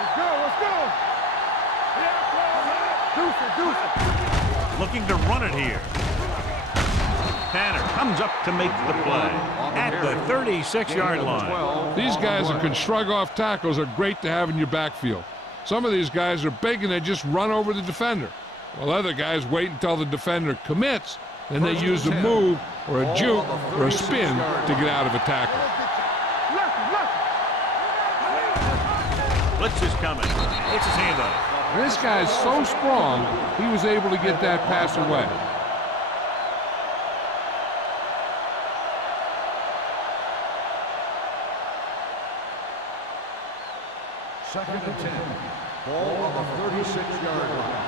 Let's go, let's go. Deuce it. Looking to run it here. Tanner comes up to make the play at the 36-yard line. These guys that can shrug off tackles are great to have in your backfield. Some of these guys are big and they just run over the defender, while other guys wait until the defender commits, and they use a move or a juke or a spin to get out of a tackle. Blitz is coming. It's his handoff. This guy's so strong, he was able to get that pass away. Second and 10. Ball on the 36-yard line.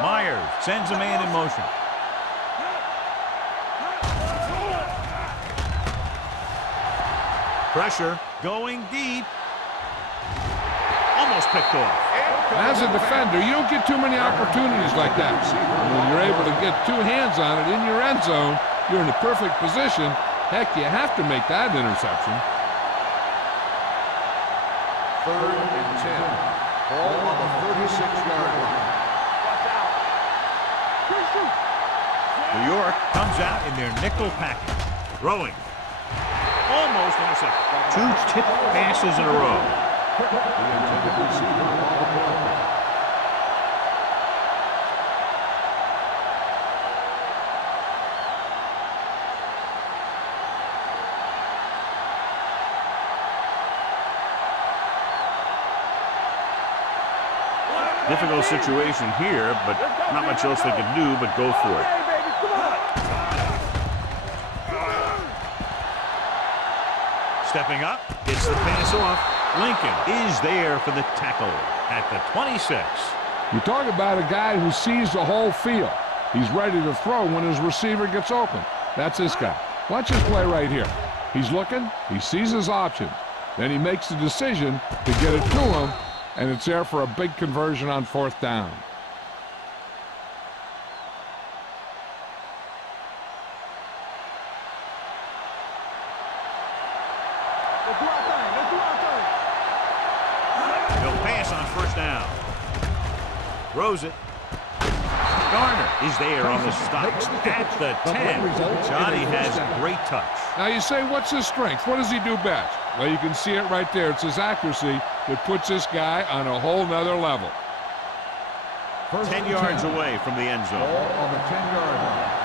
Myers sends a man in motion. Pressure going deep. Almost picked off. As a defender, you don't get too many opportunities like that. When you're able to get two hands on it in your end zone, you're in the perfect position. Heck, you have to make that interception. Third and 10. Ball on the 36-yard line. New York comes out in their nickel package. Throwing. Almost intercepted. Two tip passes in a row. The intended receiver on the play. Difficult situation here, but not much else they can do but go for it. Stepping up, gets the pass off. Lincoln is there for the tackle at the 26. You talk about a guy who sees the whole field. He's ready to throw when his receiver gets open. That's this guy. Watch this play right here. He's looking, he sees his options. Then he makes the decision to get it to him, and it's there for a big conversion on fourth down. He'll pass on first down. Throws it. Garner is there on the stop at the 10. Johnny has great touch. Now you say, what's his strength? What does he do best? Well, you can see it right there. It's his accuracy that puts this guy on a whole nother level. 10 yards away from the end zone. Ball on the 10-yard line.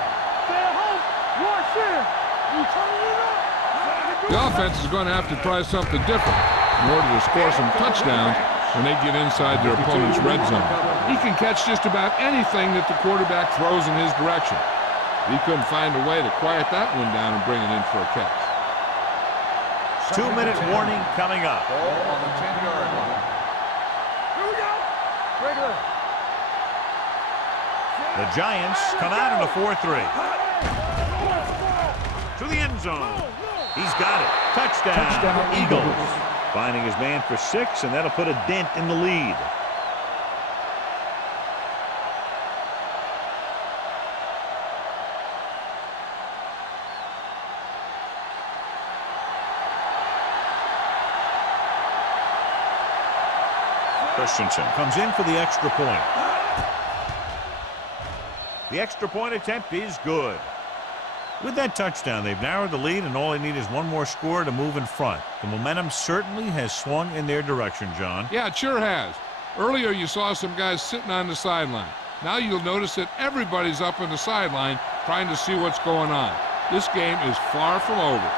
The offense is going to have to try something different in order to score some touchdowns when they get inside their opponent's red zone. He can catch just about anything that the quarterback throws in his direction. He couldn't find a way to quiet that one down and bring it in for a catch. 2-minute warning coming up. Ball on the 10-yard line. Here we go. Regular. The Giants come out in a 4-3. To the end zone. He's got it. Touchdown, Eagles. Finding his man for 6, and that'll put a dent in the lead. Christensen comes in for the extra point. The extra point attempt is good. With that touchdown, they've narrowed the lead, and all they need is one more score to move in front. The momentum certainly has swung in their direction, John. Yeah, it sure has. Earlier, you saw some guys sitting on the sideline. Now you'll notice that everybody's up on the sideline trying to see what's going on. This game is far from over.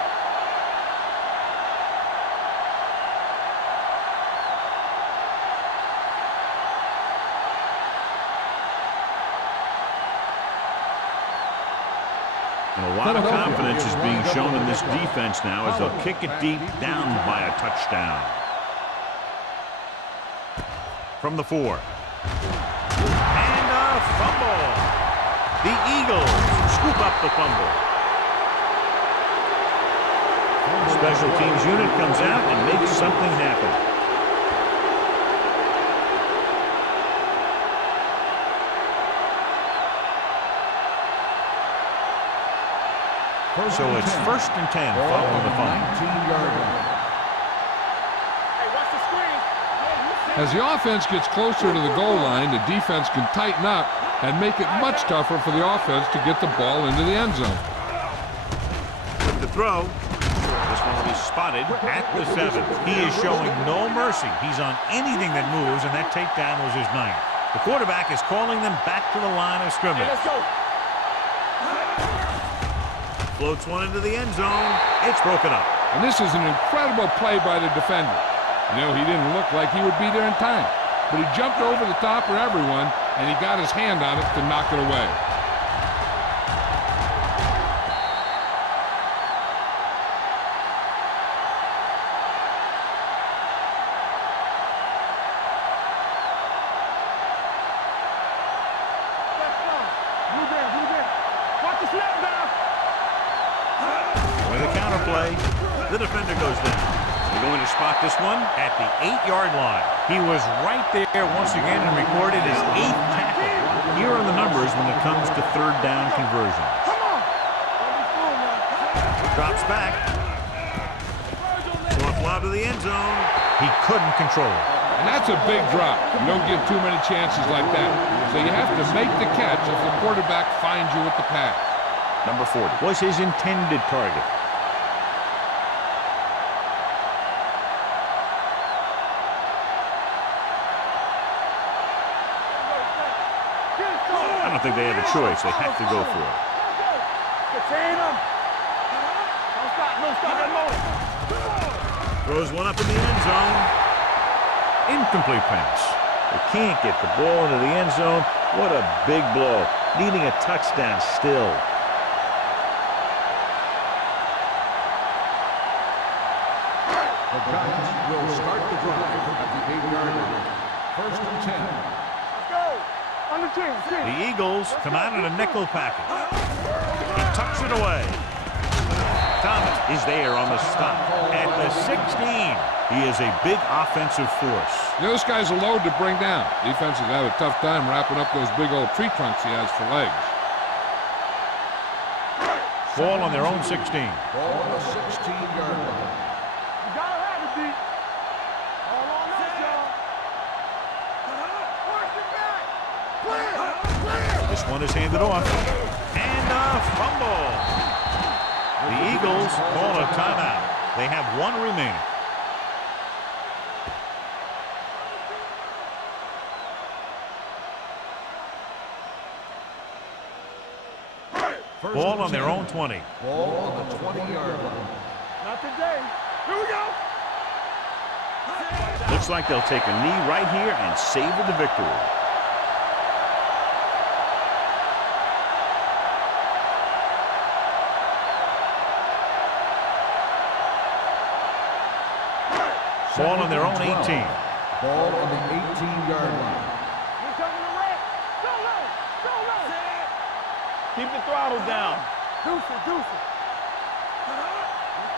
And a lot of confidence is being shown in this defense now as they'll kick it deep down by a touchdown. From the 4. And a fumble. The Eagles scoop up the fumble. Special teams unit comes out and makes something happen. So it's 1st and 10 following the fumble. 19-yard line. As the offense gets closer to the goal line, the defense can tighten up and make it much tougher for the offense to get the ball into the end zone. With the throw, this one will be spotted at the 7. He is showing no mercy. He's on anything that moves, and that takedown was his 9th. The quarterback is calling them back to the line of scrimmage. Let's go. Floats one into the end zone. It's broken up. And this is an incredible play by the defender. You know, he didn't look like he would be there in time, but he jumped over the top of everyone, and he got his hand on it to knock it away. Watch the slap down. With a counter play, the defender goes down. They're going to spot this one at the 8-yard line. He was right there once again and recorded his 8th tackle. Here are the numbers when it comes to 3rd down conversions. Come on. Drops back. Soft lob to the end zone. He couldn't control it. And that's a big drop. You don't get too many chances like that. So you have to make the catch if the quarterback finds you with the pass. Number 40 was his intended target. I don't think they have a choice. They have to go for it. Contain him. Don't stop that motor. Throws one up in the end zone. Incomplete pass. They can't get the ball into the end zone. What a big blow. Needing a touchdown still. The Giants will start the drive at the 8-yard line. 1st and 10. Let's go. On the team. The Eagles come out in a nickel package. He tucks it away. Thomas is there on the stop at the 16. He is a big offensive force. This guy's a load to bring down. Defenses have a tough time wrapping up those big old tree trunks he has for legs. Ball on their own 16. Ball on the 16-yard line. You gotta have it, D. All on us, y'all. Force it back. Clear. This one is handed off. And a fumble. The Eagles call a timeout. They have one remaining. Ball on their own 20. Ball on the 20-yard line. Not today. Here we go. Looks like they'll take a knee right here and savor the victory. Ball on their own 18. Ball on the 18-yard line. We're coming to wreck. Go low. Go low. Keep the throttle down. Deuce it. Be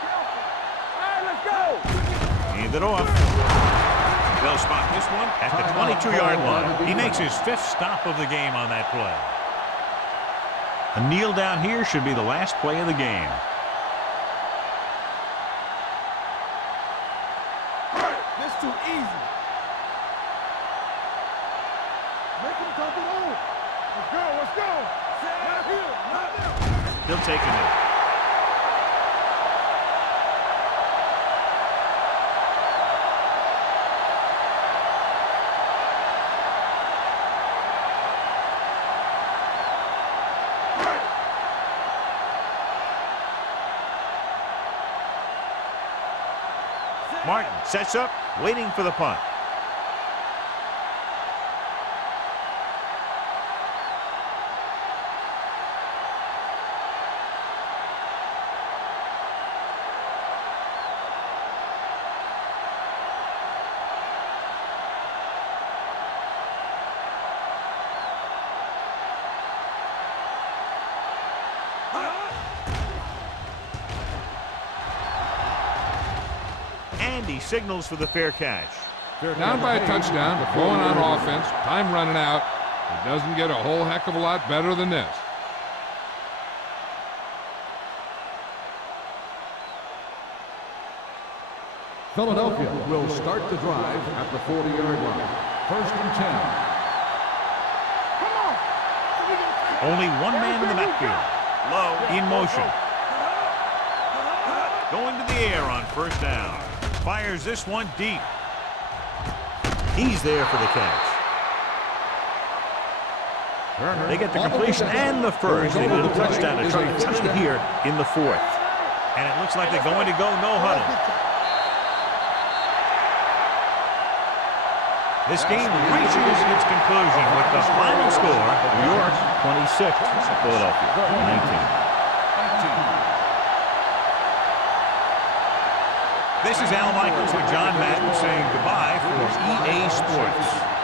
careful. All right, let's go. Hand it off. They'll spot this one at the 22-yard line. He makes his 5th stop of the game on that play. A kneel down here should be the last play of the game. This too easy. Make him come along. Let's go. Not here. Not there. He'll take a knee. Martin sets up, waiting for the punt. and he signals for the fair catch. Down by a touchdown, but going on offense, time running out. It doesn't get a whole heck of a lot better than this. Philadelphia will start the drive at the 40-yard line. 1st and 10. Only one man in the backfield. Low in motion. Going to the air on 1st down. Fires this one deep. He's there for the catch. They get the completion and the first. They get a touchdown to try to touch it here in the 4th. And it looks like they're going to go no huddle. This game reaches its conclusion with the final score. New York 26, Philadelphia 19. This is Al Michaels with John Madden saying goodbye for EA Sports.